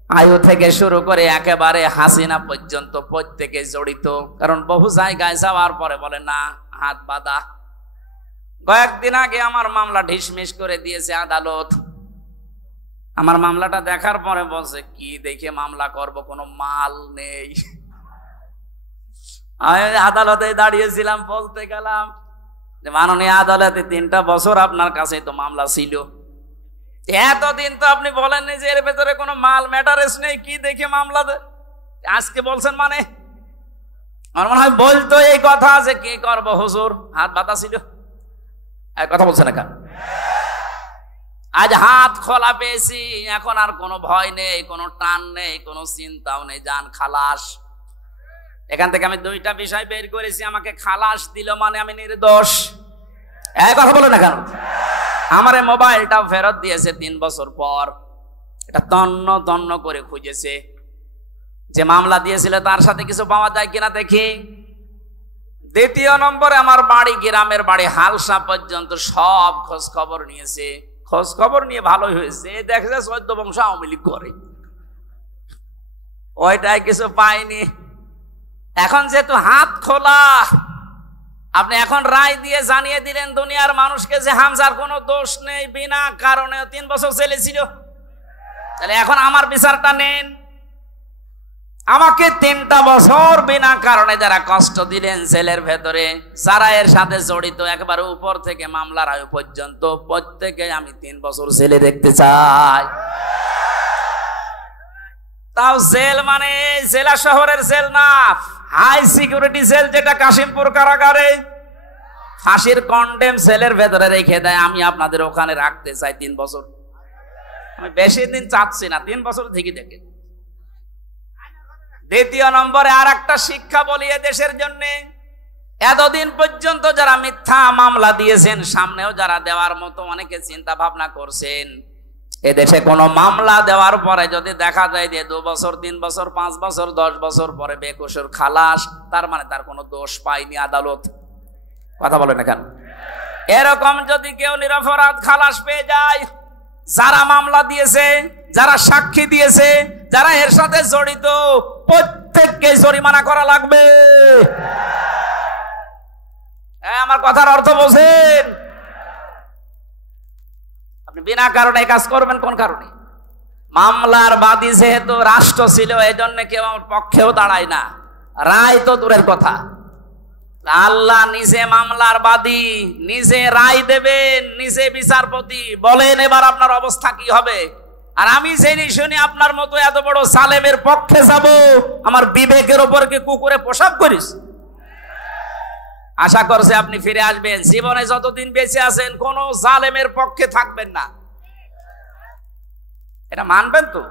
আয়ু থেকে শুরু করে একেবারে হাসিনা পর্যন্ত প্রত্যেকে জড়িত। কারণ বহু জায়গায় যাওয়ার পরে বলে না হাত বাঁধা। কয়েকদিন আগে আমার মামলা ঢিসমিস করে দিয়েছে আদালত। আমার মামলাটা দেখার পরে বলছে কি দেখে মামলা করব, কোনো মাল নেই। আমি আদালতে দাঁড়িয়েছিলাম, বলতে গেলাম যে মাননীয় আদালতে 3টা বছর আপনার কাছে তো মামলা ছিল, এতদিন তো আপনি বলেননি যে এর ভেতরে কোনো মাল ম্যাটারেস নেই, কি দেখে মামলা আজকে বলছেন? মানে আমার মনে হয় বলতো এই কথা যে কি করব হুজুর, হাত বাঁধা ছিল। কথা বলছে না কেন? আজ হাত খোলা পেয়েছি, এখন আর কোনো ভয় নেই, কোনো টান নেই, কোনো চিন্তাও নেই, জান খালাস। এখান থেকে আমি 2টা বিষয় বের করেছি, আমাকে খালাস দিল মানে আমি নির্দোষ। কথা বলে না কেন? আমার এই মোবাইলটাও ফেরত দিয়েছে 3 বছর পর। এটা তন্ন তন্ন করে খুঁজেছে, যে মামলা দিয়েছিল তার সাথে কিছু পাওয়া যায় কিনা দেখি। 2য় নম্বরে আমার বাড়ি, গ্রামের বাড়ি হালসা পর্যন্ত সব খোঁজ খবর নিয়েছে। খোঁজ খবর নিয়ে ভালোই হয়েছে, দেখেছে 14 বংশ আওয়ামী লীগ করে, ওইটাই কিছু পাইনি। এখন যেহেতু হাত খোলা, আপনি এখন রায় দিয়ে জানিয়ে দিলেন দুনিয়ার মানুষকে যে হামজার কোনো দোষ নেই, বিনা কারণে 3 বছর জেলে ছিল। তাহলে এখন আমার বিচারটা নেন। আমাকে 3টা বছর বিনা কারণে যারা কষ্ট দিলেন জেলের ভেতরে, যারা এর সাথে জড়িত একবারে উপর থেকে মামলার আয়ু পর্যন্ত, প্রত্যেকে আমি 3 বছর জেলে দেখতে চাই। তাও জেল মানে জেলা শহরের জেল না, হাই সিকিউরিটি জেল, যেটা কাশিমপুর কারাগারে ফাঁসির কন্ডেম সেলের ভেতরে রেখে দেয়। আমি আপনাদের ওখানে রাখতে চাই 3 বছর। আমি বেশি দিন চাচ্ছি না, 3 বছর থেকে দেখে। 2য় নম্বরে আর একটা শিক্ষা বলি দেশের জন্য, এতদিন পর্যন্ত যারা মিথ্যা মামলা দিয়েছেন, সামনেও যারা দেওয়ার মতো অনেকে চিন্তা ভাবনা করছেন, এদেশে কোনো মামলা দেওয়ার পরে যদি দেখা যায় যে 2 বছর 3 বছর 5 বছর 10 বছর পরে বেকসুর খালাস, তার মানে তার কোনো দোষ পায়নি আদালত। কথা বলে না কেন? এরকম যদি কেউ নিরপরাধ খালাস পেয়ে যায়, যারা মামলা দিয়েছে, যারা সাক্ষী দিয়েছে, যারা এর সাথে জড়িত, প্রত্যেককে জরিমানা করা লাগবে। আমার কথার অর্থ বোঝেন? আপনি বিনা কারণে কাজ করবেন কোন কারণে? মামলার বাদী যেহেতু রাষ্ট্র ছিল, এই জন্য কেউ আমার পক্ষেও দাঁড়ায় না, রায় তো দূরের কথা। আল্লাহ নিজে মামলার বাদী, নিজে রায় দেবেন, নিজে বিচারপতি। বলেন এবার আপনার অবস্থা কি হবে? আর আমি জেনে শুনি আপনার মতো এত বড় জালেমের পক্ষে যাব, আমার বিবেকের ওপর কি কুকুরে পোশাক করিস? আশা করছে আপনি ফিরে আসবেন, জীবনে যতদিন বেঁচে আছেন কোন জালেমের পক্ষে থাকবেন না। এটা মানবেন তো?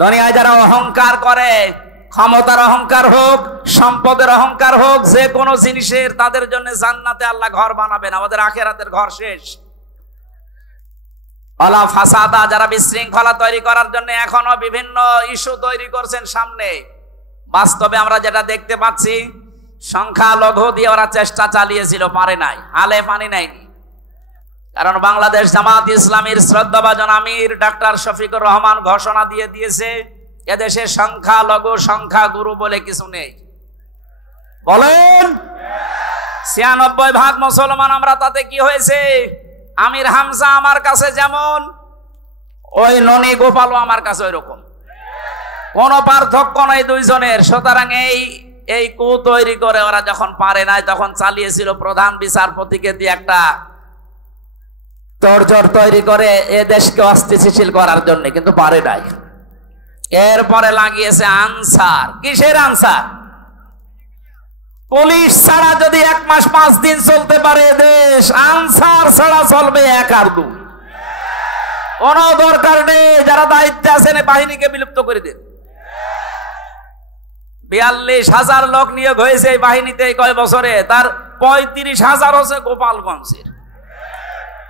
দুনিয়ায় যারা অহংকার করে, ক্ষমতার অহংকার হোক, সম্পদের অহংকার হোক, যে কোনো জিনিসের, তাদের জন্য জান্নাতে আল্লাহ ঘর বানাবেন, আমাদের আখিরাতের ঘর শেষ। ওয়ালা ফাসাদা, যারা বিশৃঙ্খলা তৈরি করার জন্য এখনো বিভিন্ন ইস্যু তৈরি করছেন সামনে, বাস্তবে আমরা যেটা দেখতে পাচ্ছি, সংখ্যালঘু দিয়ে ওরা চেষ্টা চালিয়েছিল, পারে নাই, হালে পানি নাইনি। কারণ বাংলাদেশ জামাত ইসলামীর শ্রদ্ধাভাজন আমির ডাক্তার শফিকুর রহমান ঘোষণা দিয়ে দিয়েছে, এদেশে সংখ্যালঘু সংখ্যাগুরু বলে কিছু নেই। বলেন 96% মুসলমান আমরা, তাতে কি হয়েছে? আমির হামজা আমার কাছে যেমন, ওই ননী গোপালও আমার কাছে ওই রকম, কোনো পার্থক্য নাই দুইজনের। সুতরাং এই কু তৈরি করে ওরা যখন পারে নাই, তখন চালিয়েছিল প্রধান বিচারপতিকে দিয়ে একটা তোড়জোড় তৈরি করে এ দেশকে অস্থিতিশীল করার জন্য, কিন্তু পারে নাই। এরপরে লাগিয়েছে আনসার। কিসের আনসার? পুলিশ ছাড়া যদি 1 মাস 5 দিন চলতে পারে দেশ, আনসার ছাড়া চলবে 1 আর 2। কোন দরকার নেই, যারা দায়িত্বে আছেন বাহিনীকে বিলুপ্ত করে দিন। 42,000 লোক নিয়োগ হয়েছে এই বাহিনীতে কয় বছরে, তার 35,000 হচ্ছে গোপালগঞ্জের।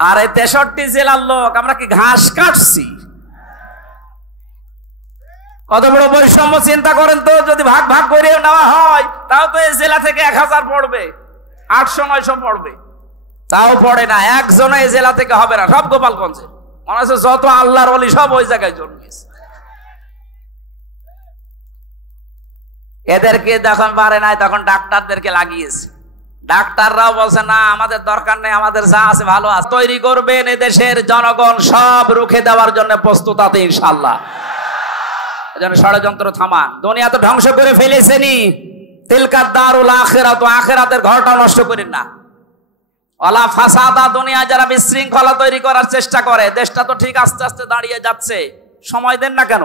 আর এই 63 জেলার লোক, আমরা কি ঘাস কাটছি? কত বড় বৈষম্য চিন্তা করেন তো। যদি ভাগ ভাগ করে নেওয়া হয় তাও তো এই জেলা থেকে 1000 পড়বে, 800-900 পড়বে, তাও পড়ে না। একজন এই জেলা থেকে হবে না, সব গোপালগঞ্জে। মনে হচ্ছে যত আল্লাহর ওলি সব ওই জায়গায় জন্মেছে। এদেরকে যখন পারে নাই তখন ডাক্তারদেরকে লাগিয়েছে। ডাক্তাররাও বলছে না, আমাদের দরকার নেই, আমাদের যা আছে ভালো আছে। তৈরি করবেন এদেশের জনগণ সব রুখে দেওয়ার জন্য প্রস্তুত আছে ইনশাআল্লাহ। এজন্য ষড়যন্ত্র থামান। দুনিয়া তো ধ্বংস করে ফেলেছেনি, তিলকা দারুল আখিরাত, আখিরাতের ঘরটা নষ্ট করেন না। ওয়ালা ফাসাদা, দুনিয়া যারা বিশৃঙ্খলা তৈরি করার চেষ্টা করে, দেশটা তো ঠিক আস্তে আস্তে দাঁড়িয়ে যাচ্ছে, সময় দেন না কেন?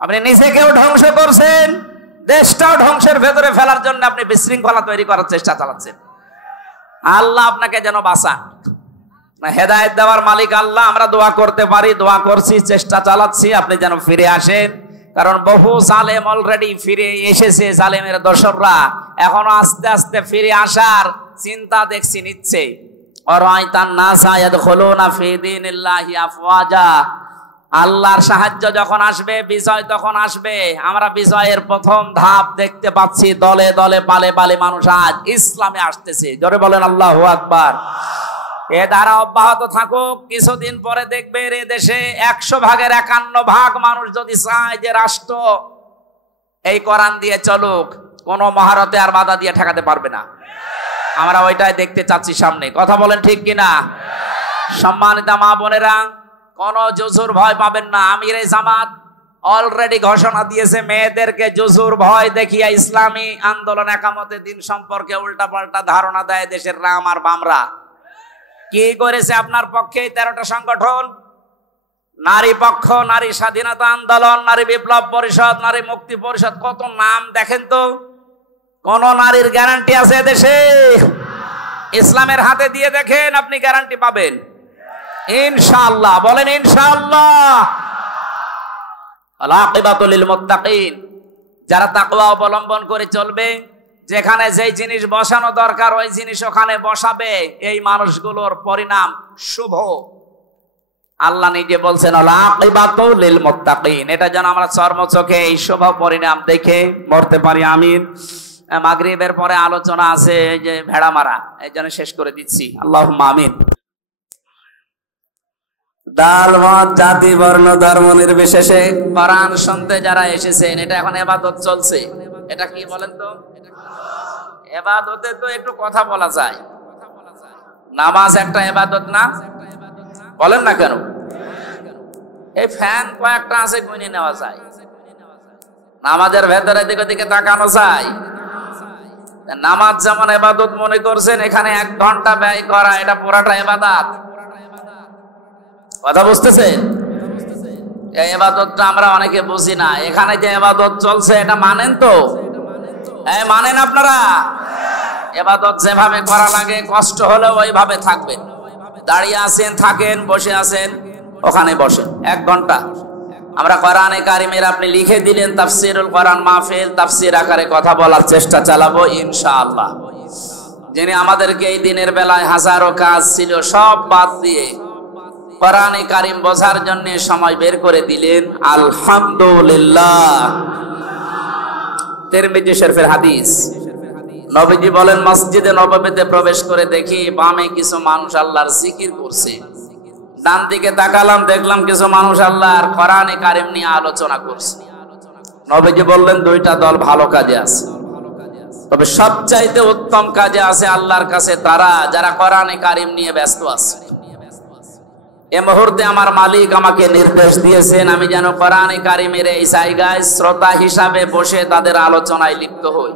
আপনি নিজেকেও ধ্বংস করছেন, দেশটাও ধ্বংসের ভেতরে ফেলার জন্য আপনি বিশৃঙ্খলা তৈরি করার চেষ্টা চালাচ্ছেন। আল্লাহ আপনাকে যেন বাঁচান। হেদায়েত দেওয়ার মালিক আল্লাহ। আমরা দোয়া করতে পারি, দোয়া করছি, চেষ্টা চালাচ্ছি, আপনি যেন ফিরে আসেন। কারণ বহু জালেম অলরেডি ফিরে এসেছে, জালেমের দোসররা এখনো আস্তে আস্তে ফিরে আসার চিন্তা দেখছি নিচ্ছে। আল্লাহর সাহায্য যখন আসবে, বিজয় তখন আসবে। আমরা বিজয়ের প্রথম ধাপ দেখতে পাচ্ছি, দলে দলে পালে পালে মানুষ আজ ইসলামে আসতেছে। জোরে বলেন আল্লাহু আকবার। এ দ্বারা অব্যাহত থাকুক। কিছুদিন পরে দেখবেন এ দেশে 100 ভাগের 51 ভাগ মানুষ যদি চায় যে রাষ্ট্র এই কোরআন দিয়ে চলুক, কোন মহারতে আর বাধা দিয়ে ঠেকাতে পারবে না। আমরা ওইটাই দেখতে চাচ্ছি সামনে। কথা বলেন ঠিক কিনা? সম্মানিত মা বোনেরা, কোন জুজুর ভয় পাবেন না। আমিরে জামাত অলরেডি ঘোষণা দিয়েছে, মেয়েদেরকে জুজুর ভয় দেখিয়া ইসলামী আন্দোলন একামতে দিন সম্পর্কে উল্টাপাল্টা ধারণা দেয় দেশের রাম আর বামরা। কি করেছে আপনার পক্ষে 13টা সংগঠন? নারী পক্ষ, নারী স্বাধীনতা আন্দোলন, নারী বিপ্লব পরিষদ, নারী মুক্তি পরিষদ, কত নাম দেখেন তো। কোন নারীর গ্যারান্টি আছে দেশে? ইসলামের হাতে দিয়ে দেখেন, আপনি গ্যারান্টি পাবেন ইনশাআল্লাহ। বলেন ইনশাআল্লাহ। আল আকিবাতু লিল মুত্তাকিন, যারা তাকওয়া অবলম্বন করে চলবে, যেখানে যেই জিনিস বসানো দরকার ওই জিনিস ওখানে বসাবে, এই মানুষগুলোর পরিণাম শুভ। আল্লাহ নিজে বলছেন আল আকিবাতু লিল মুত্তাকিন। এটা যেন আমরা চর্মচোখে এই শুভ পরিণাম দেখে মরতে পারি। আমিন। মাগরিবের পরে আলোচনা আছে যে ভেড়া মারা, এই জন্য শেষ করে দিচ্ছি। আল্লাহুম্মা আমিন। ডাল মত জাতি বর্ণ ধর্ম নির্বিশেষে কোরআন শুনতে যারা এসেছেন, এটা এখন ইবাদত চলছে। এটা কি বলেন তো? ইবাদতে তো একটু কথা বলা যায়। নামাজ একটা ইবাদত না? বলেন না কেন? এই ফ্যান কয়েকটা আছে, গুনে নেওয়া যায়। নামাজের ভেতরে দিকে দিকে তাকানো যায়। নামাজ যেমন ইবাদত মনে করছেন, এখানে 1 ঘন্টা ব্যয় করা এটা পুরাটা ইবাদত। কথা বুঝতেছেন? এই ইবাদতটা আমরা অনেকে বুঝি না। এখানে যে ইবাদত চলছে এটা মানেন তো? মানেন আপনারা? ইবাদত যেভাবে করা লাগে, কষ্ট হলেও ওইভাবে থাকবেন। দাঁড়িয়ে আছেন থাকেন, বসে আছেন ওখানে বসেন 1 ঘন্টা। আমরা কোরআনে কারিমের আপনি লিখে দিলেন তাফসিরুল কোরআন মাহফিল, তাফসির আকারে কথা বলার চেষ্টা চালাবো ইনশাআল্লাহ। যিনি আমাদেরকে এই দিনের বেলায় হাজারো কাজ ছিল সব বাদ দিয়ে কোরআনে কারিম বোঝার জন্য সময় বের করে দিলেন, আলহামদুলিল্লাহ। তিরমিজি শরীফের হাদিস, নবীজি বলেন, মসজিদে নববীতে প্রবেশ করে দেখি বামে কিছু মানুষ আল্লাহর জিকির করছে, ডান দিকে তাকালাম দেখলাম কিছু মানুষ আল্লাহর কোরআনে কারিম নিয়ে আলোচনা করছে। নবীজি বললেন 2টা দল ভালো কাজে আছে, তবে সবচাইতে উত্তম কাজে আছে আল্লাহর কাছে তারা যারা কোরআনে কারিম নিয়ে ব্যস্ত আছে। এই মুহূর্তে আমার মালিক আমাকে নির্দেশ দিয়েছেন আমি যেন কোরআনে কারিমের এই জায়গায় শ্রোতা হিসাবে বসে তাদের আলোচনায় লিপ্ত হই।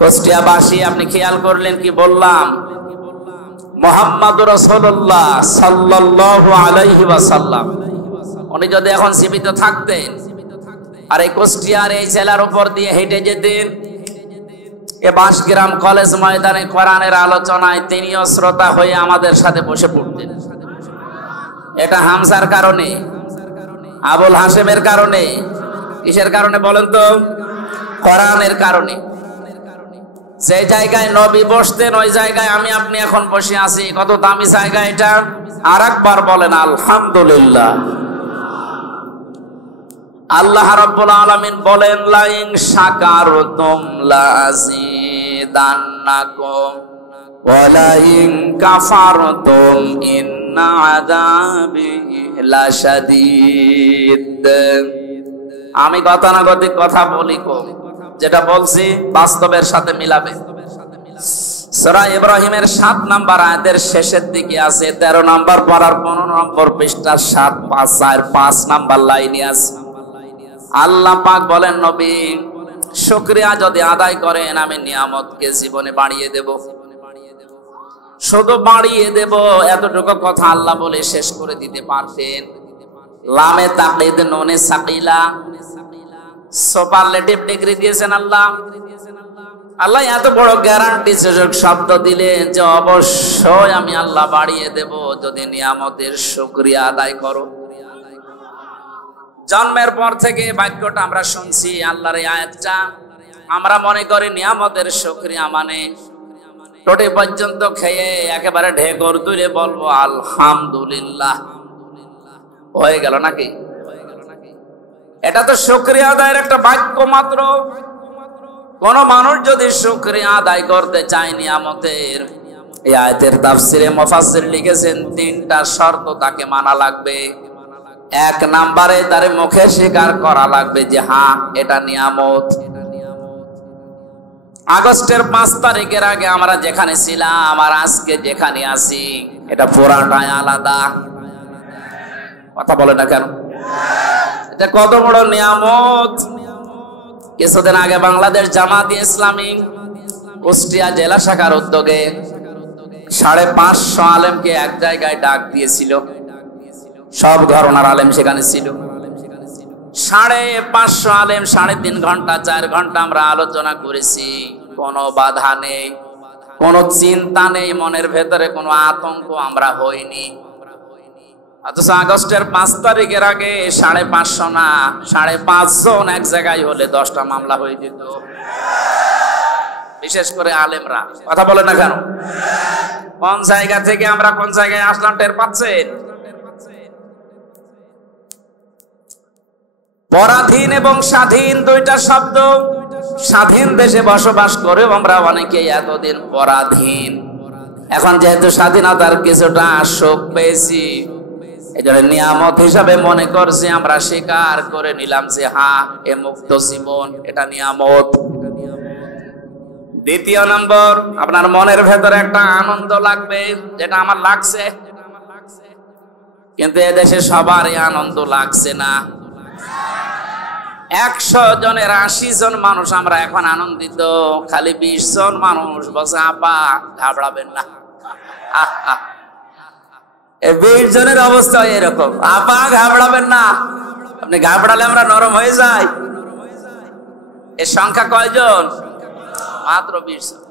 কুষ্টিয়াবাসী, আপনি খেয়াল করলেন কি বললাম? মুহাম্মাদুর রাসূলুল্লাহ সাল্লাল্লাহু আলাইহি ওয়াসাল্লাম উনি যদি এখন জীবিত থাকতেন আর এই কুষ্টিয়ার এই জেলার উপর দিয়ে হেঁটে যেতেন, এ বাঁশগ্রাম কলেজ ময়দানে কোরআনের আলোচনায় তিনিও শ্রোতা হয়ে আমাদের সাথে বসে পড়তেন। এটা হামজার কারণে, আবুল হাশেমের কারণে, কিসের কারণে বলেন তো? কোরআনের কারণে। যে জায়গায় নবী বসতেন ওই জায়গায় আমি আপনি এখন বসে আছি। কত দামি জায়গা এটা! আর একবার বলেন আলহামদুলিল্লাহ। আল্লাহ রাব্বুল আলামিন বলেন, লাইন শাকারতুম লাযিদান্নাকুম ওয়া লাইন কাফারতুম ইন্না আযাবি লাশাদীদ। আমি গতানুগতিক কথা বলি কম, যেটা বলছি বাস্তবের সাথে মিলাবে। সূরা ইব্রাহিমের 7 নম্বর আয়াতের শেষের দিকে আছে 13 নম্বর পারার 15 নম্বর পৃষ্ঠা 7, 5 আর 5 নম্বর লাইনে আছে। আল্লাহ পাক বলেন, নবী শুকরিয়া যদি আদায় করেন আমি নিয়ামতকে জীবনে বাড়িয়ে দেব। শুধু বাড়িয়ে দেব এতটুকু কথা আল্লাহ বলে শেষ করে দিতে পারতেন। লামে তাকিদ নুনে সাকিলা, সুপারলেটিভ ডিগ্রি দিয়েছেন আল্লাহ। আল্লাহ এত বড় গ্যারান্টি সূচক শব্দ দিলেন যে অবশ্যই আমি আল্লাহ বাড়িয়ে দেব যদি নিয়ামতের শুকরিয়া আদায় করো। জন্মের পর থেকে বাক্যটা আমরা শুনছি, আল্লাহর এই আয়াতটা। আমরা মনে করি নিয়ামতের শুকরিয়া মানে টোটে পর্যন্ত খেয়ে একেবারে ঢেকর তুলে বলবো আলহামদুলিল্লাহ, হয়ে গেল নাকি? এটা তো শুকরিয়া আদায়ের একটা বাক্য মাত্র। কোন মানুষ যদি শুকরিয়া আদায় করতে চায় নিয়ামতের, এই আয়াতের তাফসিরে মুফাসসির লিখেছেন 3টা শর্ত তাকে মানা লাগবে। 1 নম্বরে তার মুখে স্বীকার করা লাগবে যে হ্যাঁ এটা নিয়ামত। আগস্টের 5 তারিখের আগে আমরা যেখানে ছিলাম আর আজকে যেখানে আছি এটা পুরাটাই আলাদা। কথা বলে না কেন? এটা কত বড় নিয়ামত! কিছুদিন আগে বাংলাদেশ জামাত ইসলামী কুষ্টিয়া জেলা শাখার উদ্যোগে 550 আলেমকে এক জায়গায় ডাক দিয়েছিল। সব ঘরানার আলেম সেখানে ছিল। 550 আলেম 3.5 ঘন্টা 4 ঘন্টা আমরা আলোচনা করেছি। কোনো বাধা নেই, কোনো চিন্তা নেই, মনের ভেতরে কোনো আতঙ্ক আমরা হইনি। অথচ আগস্টের 5 তারিখের আগে 550 না 5.5 জন এক জায়গায় হলে 10টা মামলা হয়ে যেত। বিশেষ করে আলেমরা। কথা বলে না কেন? কোন জায়গা থেকে আমরা কোন জায়গায় আসলাম টের পাচ্ছেন? পরাধীন এবং স্বাধীন 2টা শব্দ। স্বাধীন দেশে বসবাস করে আমরা অনেকেই এতদিন পরাধীন। এখন যেহেতু স্বাধীনতার কিছুটা সুখ পেয়েছি, এজন্য নিয়ামত হিসাবে মনে করছি, আমরা স্বীকার করে নিলাম যে হ্যাঁ এ মুক্ত জীবন, এটা নিয়ামত। 2 নম্বর, আপনার মনের ভেতরে একটা আনন্দ লাগবে, যেটা আমার লাগছে। কিন্তু এদেশে সবারই আনন্দ লাগছে না। 100 জনের 80 জন মানুষ আমরা এখন আনন্দিত, খালি 20 জন মানুষ বসে আপা ঘাবড়াবেন না। 20 জনের অবস্থা এরকম, আপা ঘাবড়াবেন না। আপনি ঘাবড়ালে আমরা নরম হয়ে যাই। এর সংখ্যা কয়জন? মাত্র 20 জন।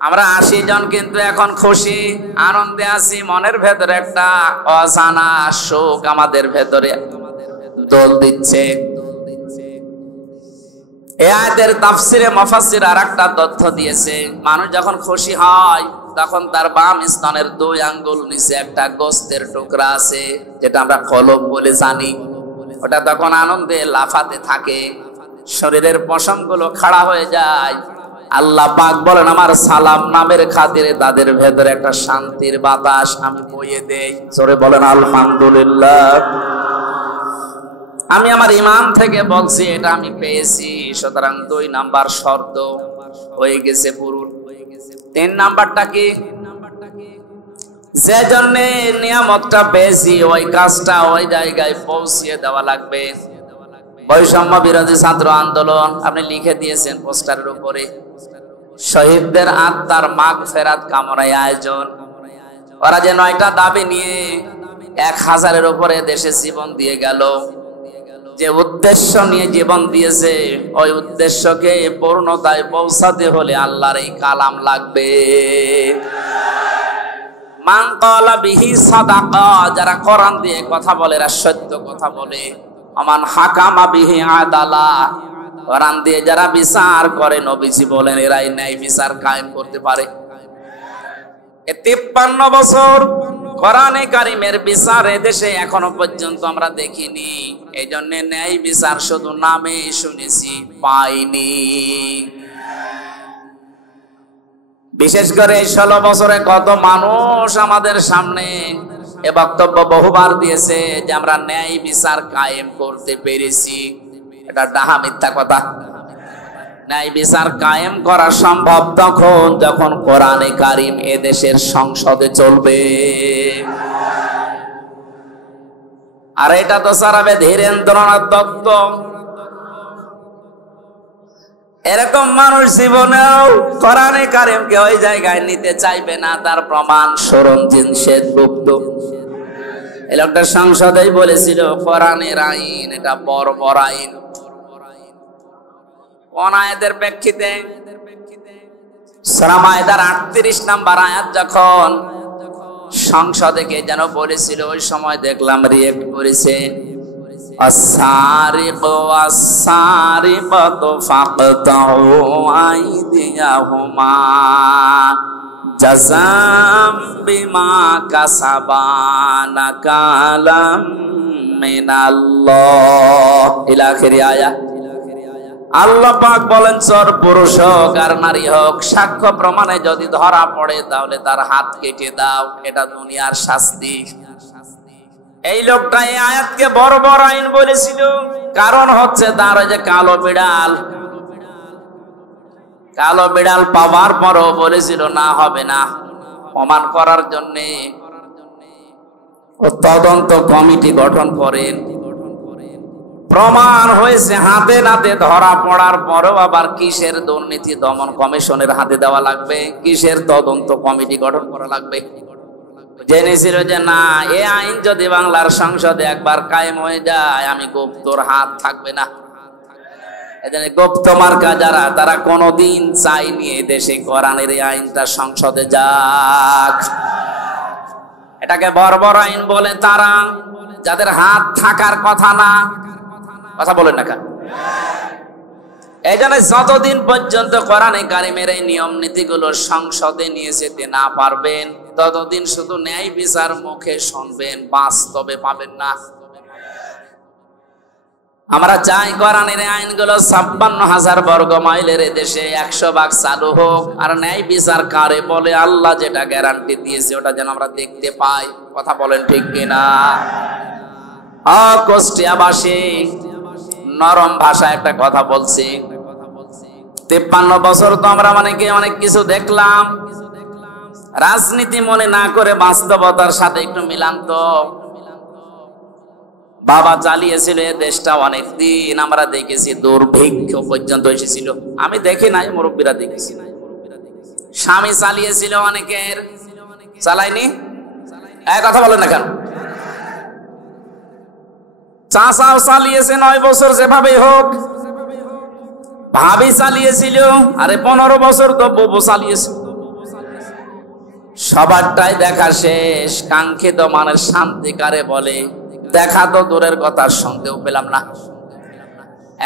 আমরা 80 জন কিন্তু এখন খুশি, আনন্দে আছি। মনের ভেতরে একটা অজানা সুখ আমাদের ভেতরে দোল দিচ্ছে। এই আয়াতের তাফসিরে মুফাসসির আরেকটা তথ্য দিয়েছে, মানুষ যখন খুশি হয় তখন তার বাম স্তনের 2 আঙ্গুল নিচে একটা গোস্তের টুকরা আছে, যেটা আমরা কলব বলে জানি। ওটা তখন আনন্দে লাফাতে থাকে, শরীরের পশমগুলো খাড়া হয়ে যায়। আল্লাহ পাক বলেন, আমার সালাম নামের খাতিরে তাদের ভেতরে একটা শান্তির বাতাস আমি বইয়ে দেই। জোরে বলেন আলহামদুলিল্লাহ। আমি আমার ঈমান থেকে বলছি এটা আমি পেয়েছি। সুতরাং 2 নাম্বার শর্ত হয়ে গেছে পূরণ। 3 নাম্বারটা কি? যে জন্য নিয়ামতটা পেয়েছি ওই কাজটা ওই জায়গায় পৌঁছিয়ে দেওয়া লাগবে। বৈষম্য বিরোধী ছাত্র আন্দোলন আপনি লিখে দিয়েছেন পোস্টারের উপরে। শহীদদের আত্মার মাগফিরাত কামনায় আয়োজন। ওরা যে 9টা দাবি নিয়ে 1000-এর উপরে দেশে জীবন দিয়ে গেল, যে উদ্দেশ্য নিয়ে জীবন দিয়েছে, ওই উদ্দেশ্যকে পূর্ণতায় পৌঁছাতে হলে আল্লাহর এই কালাম লাগবে। মান ক্বালা বিহি সাদাকা, যারা কোরআন দিয়ে কথা বলে এরা সত্য কথা বলে। আমান হাকামা বিহি আদালা, কোরআন দিয়ে যারা বিচার করে, নবীজি বলেন এরাই ন্যায় বিচার কায়েম করতে পারে। 53 বছর কোরআনে কারিমের বিচার এদেশে এখনো পর্যন্ত আমরা দেখিনি। এই জন্য ন্যায় বিচার শুধু নামে শুনেছি, পাইনি। বিশেষ করে 16 বছরে কত মানুষ আমাদের সামনে এ বক্তব্য বহুবার দিয়েছে যে আমরা ন্যায় বিচার কায়েম করতে পেরেছি। এটা ডাহা মিথ্যা কথা। ন্যায় বিচার কায়েম করা সম্ভব তখন যখন কোরআনে কারিম এদেশের সংসদে চলবে। আর এটা তো সারাবে ধীরেন্দ্রনাথ দত্ত। এরকম মানুষ জীবনেও কোরআনে কারিমকে ওই জায়গায় নিতে চাইবে না। তার প্রমাণ সরঞ্জিত সেনগুপ্ত। এই লোকটা সংসদেই বলেছিল কোরআনের আইন এটা বর্বর আইন। কোন আয়াতের প্রেক্ষিতে? সূরা মায়েদার 38 নম্বর আয়াত যখন সংসদে কে যেন বলেছিল, ওই সময় দেখলাম রিয়েক্ট করেছে, আস-সারিকু ওয়াস-সারিকাতু ফাকতাউ আইদিয়াহুমা জাযাম বিমা কাসাবা নাকালাম মিনাল্লাহ ইলা আখিরি আয়াত। আল্লাহ পাক বলেন চোর পুরুষ হোক আর নারী হোক, সাক্ষ্য প্রমাণে যদি ধরা পড়ে তাহলে তার হাত কেটে দাও, এটা দুনিয়ার শাস্তি। এই লোকটা এই আয়াতকে বড় বড় আইন বলেছিল, কারণ হচ্ছে তার ওই যে কালো বিড়াল পাওয়ার পরও বলেছিল না হবে না। প্রমাণ করার জন্য তদন্ত কমিটি গঠন করেন। প্রমাণ হয়েছে, হাতে নাতে ধরা পড়ার পরেও আবার কিসের দুর্নীতি দমন কমিশনের হাতে দেওয়া লাগবে, কিসের তদন্ত কমিটি গঠন করা লাগবে। জেনেছিল যে না, এ আইন যদি বাংলার সংসদে একবার কায়েম হয়ে যায়, আমি গুপ্তর হাত থাকবে না। এজন্য গুপ্ত মার্কা যারা, তারা কোনোদিন চাইনি এই দেশে কোরআনের এই আইনটা সংসদে যাক। এটাকে বর্বর আইন বলে তারা, যাদের হাত থাকার কথা না। কথা বলেন না কেন? এই জন্য যতদিন পর্যন্ত কোরআনে কারিমের এই নিয়ম নীতিগুলো সংসদে নিয়ে যেতে না পারবেন, ততদিন শুধু ন্যায় বিচার মুখে শুনবেন, বাস্তবে পাবেন না। আমরা চাই কোরআনের আইনগুলো 56,000 বর্গ মাইলের দেশে 100 ভাগ চালু হোক। আর ন্যায় বিচার কারে বলে, আল্লাহ যেটা গ্যারান্টি দিয়েছে ওটা যেন আমরা দেখতে পাই। কথা বলেন ঠিক কিনা? কুষ্টিয়াবাসী নরম ভাষা একটা কথা বলছি। 53 বছর তো আমরা অনেক কিছু দেখলাম। রাজনীতি মনে না করে বাস্তবতার সাথে একটু মিলান তো। বাবা চালিয়েছিল এ দেশটা অনেকদিন, আমরা দেখেছি দুর্ভিক্ষ পর্যন্ত এসেছিল। আমি দেখি নাই, মুরব্বীরা দেখেছি। স্বামী চালিয়েছিল অনেকের, চালায়নি? এক কথা বলেন না কেন? চাচাও চালিয়েছে 9 বছর, যেভাবেই হোক। ভাবি চালিয়েছিল, আরে 15 বছর তো বুবু চালিয়েছে। সবারটাই দেখা শেষ। কাঙ্ক্ষিত মানের শান্তি কারে বলে, দেখা তো দূরের কথা, শুনতেও পেলাম না।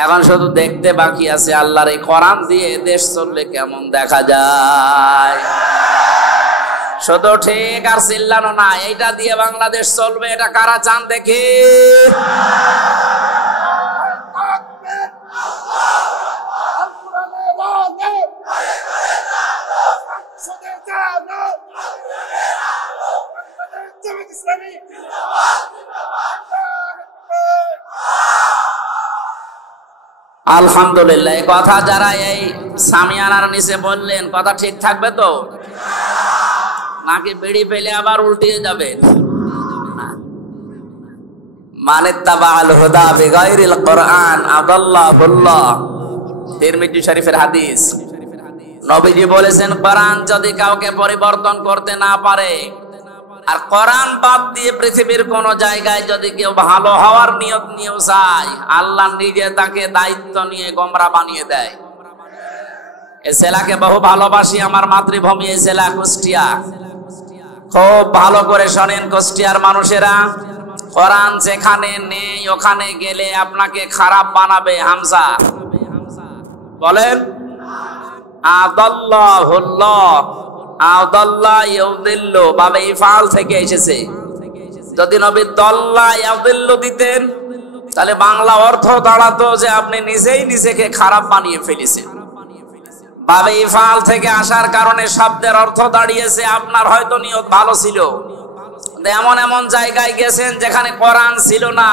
এখন শুধু দেখতে বাকি আছে আল্লাহর এই কোরআন দিয়ে দেশ চললে কেমন দেখা যায়। শুধু ঠিক আর চিল্লানো না, এইটা দিয়ে বাংলাদেশ চলবে, এটা কারা চান দেখি? আলহামদুলিল্লাহ। এই কথা যারা এই সামিয়ানার নিচে বললেন, কথা ঠিক থাকবে তো নাকি বেড়ি পেলে আবার উল্টিয়ে যাবে? মানে তাবাল হুদা বিগাইরিল কোরআন আদাল্লাহুল্লাহ, তিরমিজি শরীফের হাদিস। নবীজি বলেছেন কোরআন যদি কাউকে পরিবর্তন করতে না পারে, আর কোরআন বাদ দিয়ে পৃথিবীর কোন জায়গায় যদি কেউ ভালো হওয়ার নিয়ত নিয়েও চায়, আল্লাহ নিজে তাকে দায়িত্ব নিয়ে গোমরা বানিয়ে দেয়। এই জেলাকে বহু ভালোবাসি, আমার মাতৃভূমি এই জেলা কুষ্টিয়া। খুব ভালো করে শোনেন কুষ্টিয়ার মানুষেরা, কোরআন যেখানে নেই ওখানে গেলে আপনাকে খারাপ বানাবে। হামজা বলেন আদাল্লাহুল্লাহ, আদাল্লাহ ইউদিল্লু বাবে ইফআল থেকে এসেছে। যদি নবী দাল্লা ইউদিল্লু দিতেন তাহলে বাংলা অর্থ দাঁড়াতো যে আপনি নিজেই নিজেকে খারাপ বানিয়ে ফেলেছেন। বাবে ইফআল থেকে আসার কারণে শব্দের অর্থ দাঁড়িয়েছে আপনার হয়তো নিয়ত ভালো ছিল, এমন এমন জায়গায় গেছেন যেখানে কোরআন ছিল না,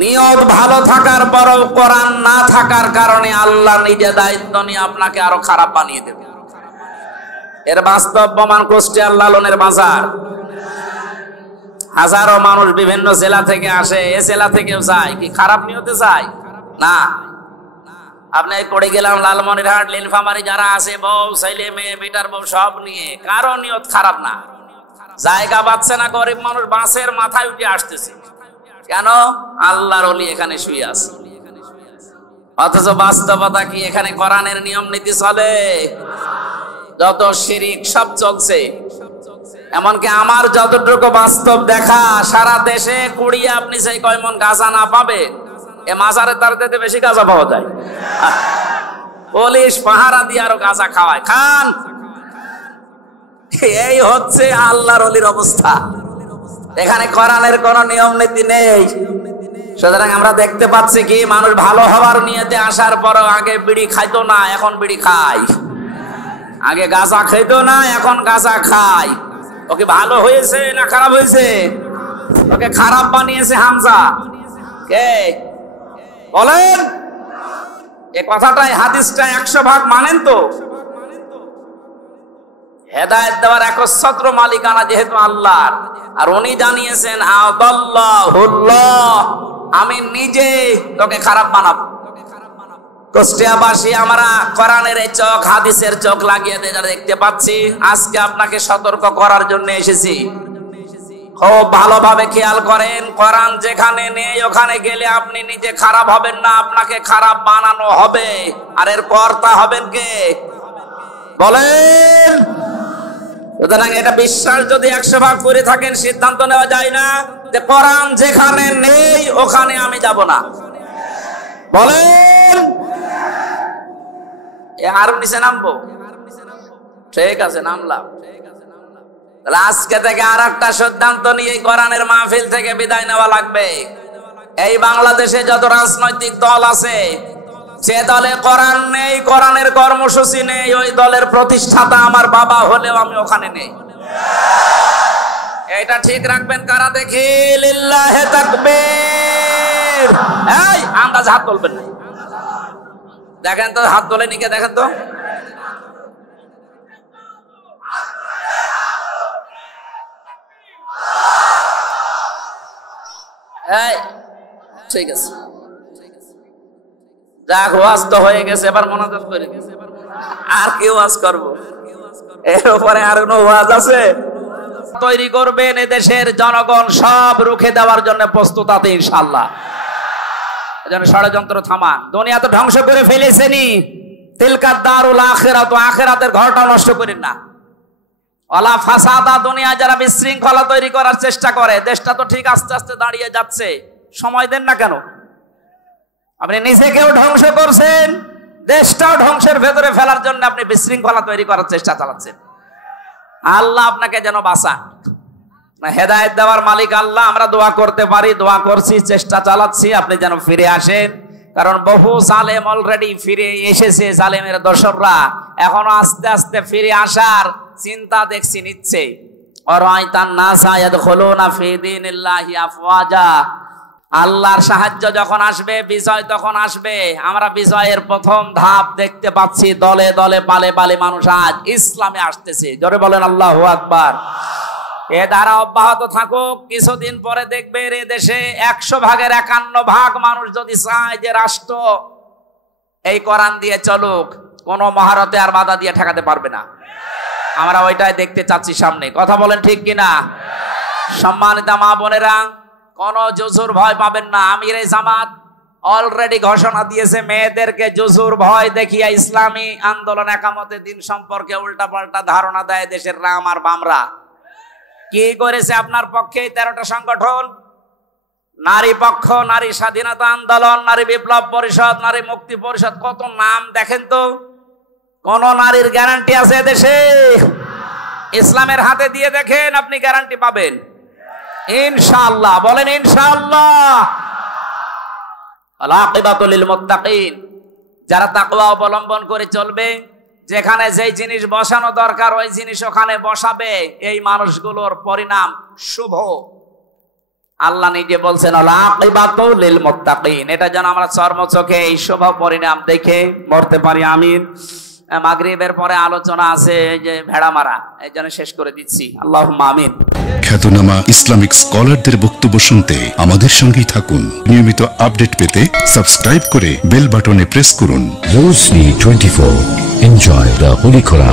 নিয়ত ভালো থাকার পরও কোরআন না থাকার কারণে আল্লাহ নিজে দায়িত্ব নিয়ে আপনাকে আরো খারাপ বানিয়ে দেবে। এর বাস্তব প্রমাণ কুষ্টিয়ার লালনের বাজার। হাজারো মানুষ বিভিন্ন জেলা থেকে আসে, এ জেলা থেকেও যায়, কি খারাপ নিয়তে যায় না। আপনি পড়ে গেলাম লালমনিরহাট, নীলফামারী যারা আছে, বউ ছেলে মেয়ে বেটার বউ সব নিয়ে, কারো নিয়ত খারাপ না। জায়গা পাচ্ছে না, গরিব মানুষ বাঁশের মাথায় উঠে আসতেছে, কেন? আল্লাহর ওলি এখানে শুয়ে আছে। অথচ বাস্তবতা কি? এখানে কোরআনের নিয়ম নীতি চলে, যত শিরিক সব চলছে। এমনকি আমার যতটুকু বাস্তব দেখা, সারা দেশে কুড়িয়ে আপনি সেই কয় মন গাঁজা না পাবে, এ মাজারের তার দিতে বেশি গাঁজা পাওয়া যায়। পুলিশ পাহারা দিয়ে আরো গাঁজা খাওয়ায়, খান। এই হচ্ছে আল্লাহর ওলির অবস্থা। এখানে কোরআনের কোন নিয়ম নীতি নেই। সুতরাং আমরা দেখতে পাচ্ছি কি, মানুষ ভালো হওয়ার নিয়তে আসার পর আগে বিড়ি খাইতো না, এখন বিড়ি খায়। আগে গাঁজা খাইতো না, এখন গাঁজা খায়। ওকে ভালো হয়েছে না খারাপ হয়েছে? ওকে খারাপ বানিয়েছে হামজা। কে বলেন? এ কথাটাই হাদিসটা 100 ভাগ মানেন তো? হেদায়েত দেওয়ার একচ্ছত্র মালিকানা যেহেতু আল্লাহর, আর উনি জানিয়েছেন আদাল্লাহুল্লাহ, আমি নিজে তোকে খারাপ বানাবো। কুষ্টিয়াবাসী আমরা কোরআনের এই চোখ, হাদিসের চোখ লাগিয়ে দেখতে পাচ্ছি। আজকে আপনাকে সতর্ক করার জন্য এসেছি। খুব ভালোভাবে খেয়াল করেন, কোরআন যেখানে নেই ওখানে গেলে আপনি নিজে খারাপ হবেন না, আপনাকে খারাপ বানানো হবে। আর এর কর্তা হবেন কে বলেন? সুতরাং এটা বিশ্বাস যদি 100 ভাগ করে থাকেন, সিদ্ধান্ত নেওয়া যায় না যে কোরআন যেখানে নেই ওখানে আমি যাব না। বলেন আরো নিচে নামবো? ঠিক আছে, নামলাম। আজকে থেকে আর একটা সিদ্ধান্ত নিয়ে কোরআনের মাহফিল থেকে বিদায় নেওয়া লাগবে। এই বাংলাদেশে যত রাজনৈতিক দল আছে, যে দলে কোরআন নেই, কোরআনের কর্মসূচি নেই, ওই দলের প্রতিষ্ঠাতা আমার বাবা হলেও আমি ওখানে নেই। এটা ঠিক রাখবেন কারা দেখি? লিল্লাহে তাকবীর। এই আন্দাজ হাত তুলবেন না, দেখেন তো হাত তোলে নিকে, দেখেন তো। এই ঠিক আছে, যাক ওয়াজ তো হয়ে গেছে, এবার মনোযোগ করে আর কি ওয়াজ করবো? এর উপরে আর কোনো ওয়াজ আছে? তৈরি করবেন এদেশের জনগণ সব রুখে দেওয়ার জন্য প্রস্তুত আছে ইনশাআল্লাহ। এজন্য ষড়যন্ত্র থামান। দুনিয়া তো ধ্বংস করে ফেলেছেনি, তিলকা দারুল আখিরাত, আখিরাতের ঘরটা নষ্ট করেন না। ওয়ালা ফাসাদা, দুনিয়া যারা বিশৃঙ্খলা তৈরি করার চেষ্টা করে, দেশটা তো ঠিক আস্তে আস্তে দাঁড়িয়ে যাচ্ছে, সময় দেন না কেন? আপনি নিজেকেও ধ্বংস করছেন, দেশটাও ধ্বংসের ভেতরে ফেলার জন্য আপনি বিশৃঙ্খলা তৈরি করার চেষ্টা চালাচ্ছেন। আল্লাহ আপনাকে যেন বাঁচান। হেদায়েত দেওয়ার মালিক আল্লাহ। আমরা দোয়া করতে পারি, দোয়া করছি, চেষ্টা চালাচ্ছি, আপনি যেন ফিরে আসেন। কারণ বহু জালেম অলরেডি ফিরে এসেছে, জালেমের দোসররা এখনো আস্তে আস্তে ফিরে আসার চিন্তা দেখছি নিচ্ছে। আল্লাহর সাহায্য যখন আসবে, বিজয় তখন আসবে। আমরা বিজয়ের প্রথম ধাপ দেখতে পাচ্ছি, দলে দলে পালে পালে মানুষ আজ ইসলামে আসতেছে। জোরে বলেন আল্লাহু আকবার। এ ধারা অব্যাহত থাকুক। কিছুদিন পরে দেখবে এ দেশে 100 ভাগের 51 ভাগ মানুষ যদি চায় যে রাষ্ট্র এই কোরআন দিয়ে চলুক, কোন মহারতে আর বাধা দিয়ে ঠেকাতে পারবে না। আমরা ওইটাই দেখতে চাচ্ছি সামনে। কথা বলেন ঠিক কিনা? সম্মানিত মা বোনেরা, কোন জুজুর ভয় পাবেন না। আমিরে জামাত অলরেডি ঘোষণা দিয়েছে, মেয়েদেরকে জুজুর ভয় দেখিয়া ইসলামী আন্দোলন একামতে দিন সম্পর্কে উল্টাপাল্টা ধারণা দেয় দেশের রাম আর বামরা। কি করেছে আপনার পক্ষে 13টা সংগঠন? নারী পক্ষ, নারী স্বাধীনতা আন্দোলন, নারী বিপ্লব পরিষদ, নারী মুক্তি পরিষদ, কত নাম দেখেন তো। কোন নারীর গ্যারান্টি আছে দেশে? ইসলামের হাতে দিয়ে দেখেন, আপনি গ্যারান্টি পাবেন ইনশাআল্লাহ। বলেন ইনশাআল্লাহ। আল-আকিবাতুল লিল মুত্তাকিন, যারা তাকওয়া অবলম্বন করে চলবে, যেখানে যেই জিনিস বসানো দরকার ওই জিনিস ওখানে বসাবে, এই মানুষগুলোর পরিণাম শুভ। আল্লাহ নিজে বলছেন আল-আকিবাতুল লিল মুত্তাকিন। এটা যেন আমরা চর্মচোখে এই শুভ পরিণাম দেখে মরতে পারি। আমিন। মাগরিবের পরে আলোচনা আছে যে ভেড়া মারা, এই জন্য শেষ করে দিচ্ছি। আল্লাহুম্মা আমিন। খ্যাতনামা ইসলামিক স্কলারদের বক্তব্য শুনতে আমাদের সঙ্গেই থাকুন। নিয়মিত আপডেট পেতে সাবস্ক্রাইব করে বেল বাটনে প্রেস করুন। Rosary 24. Enjoy the Holy Quran.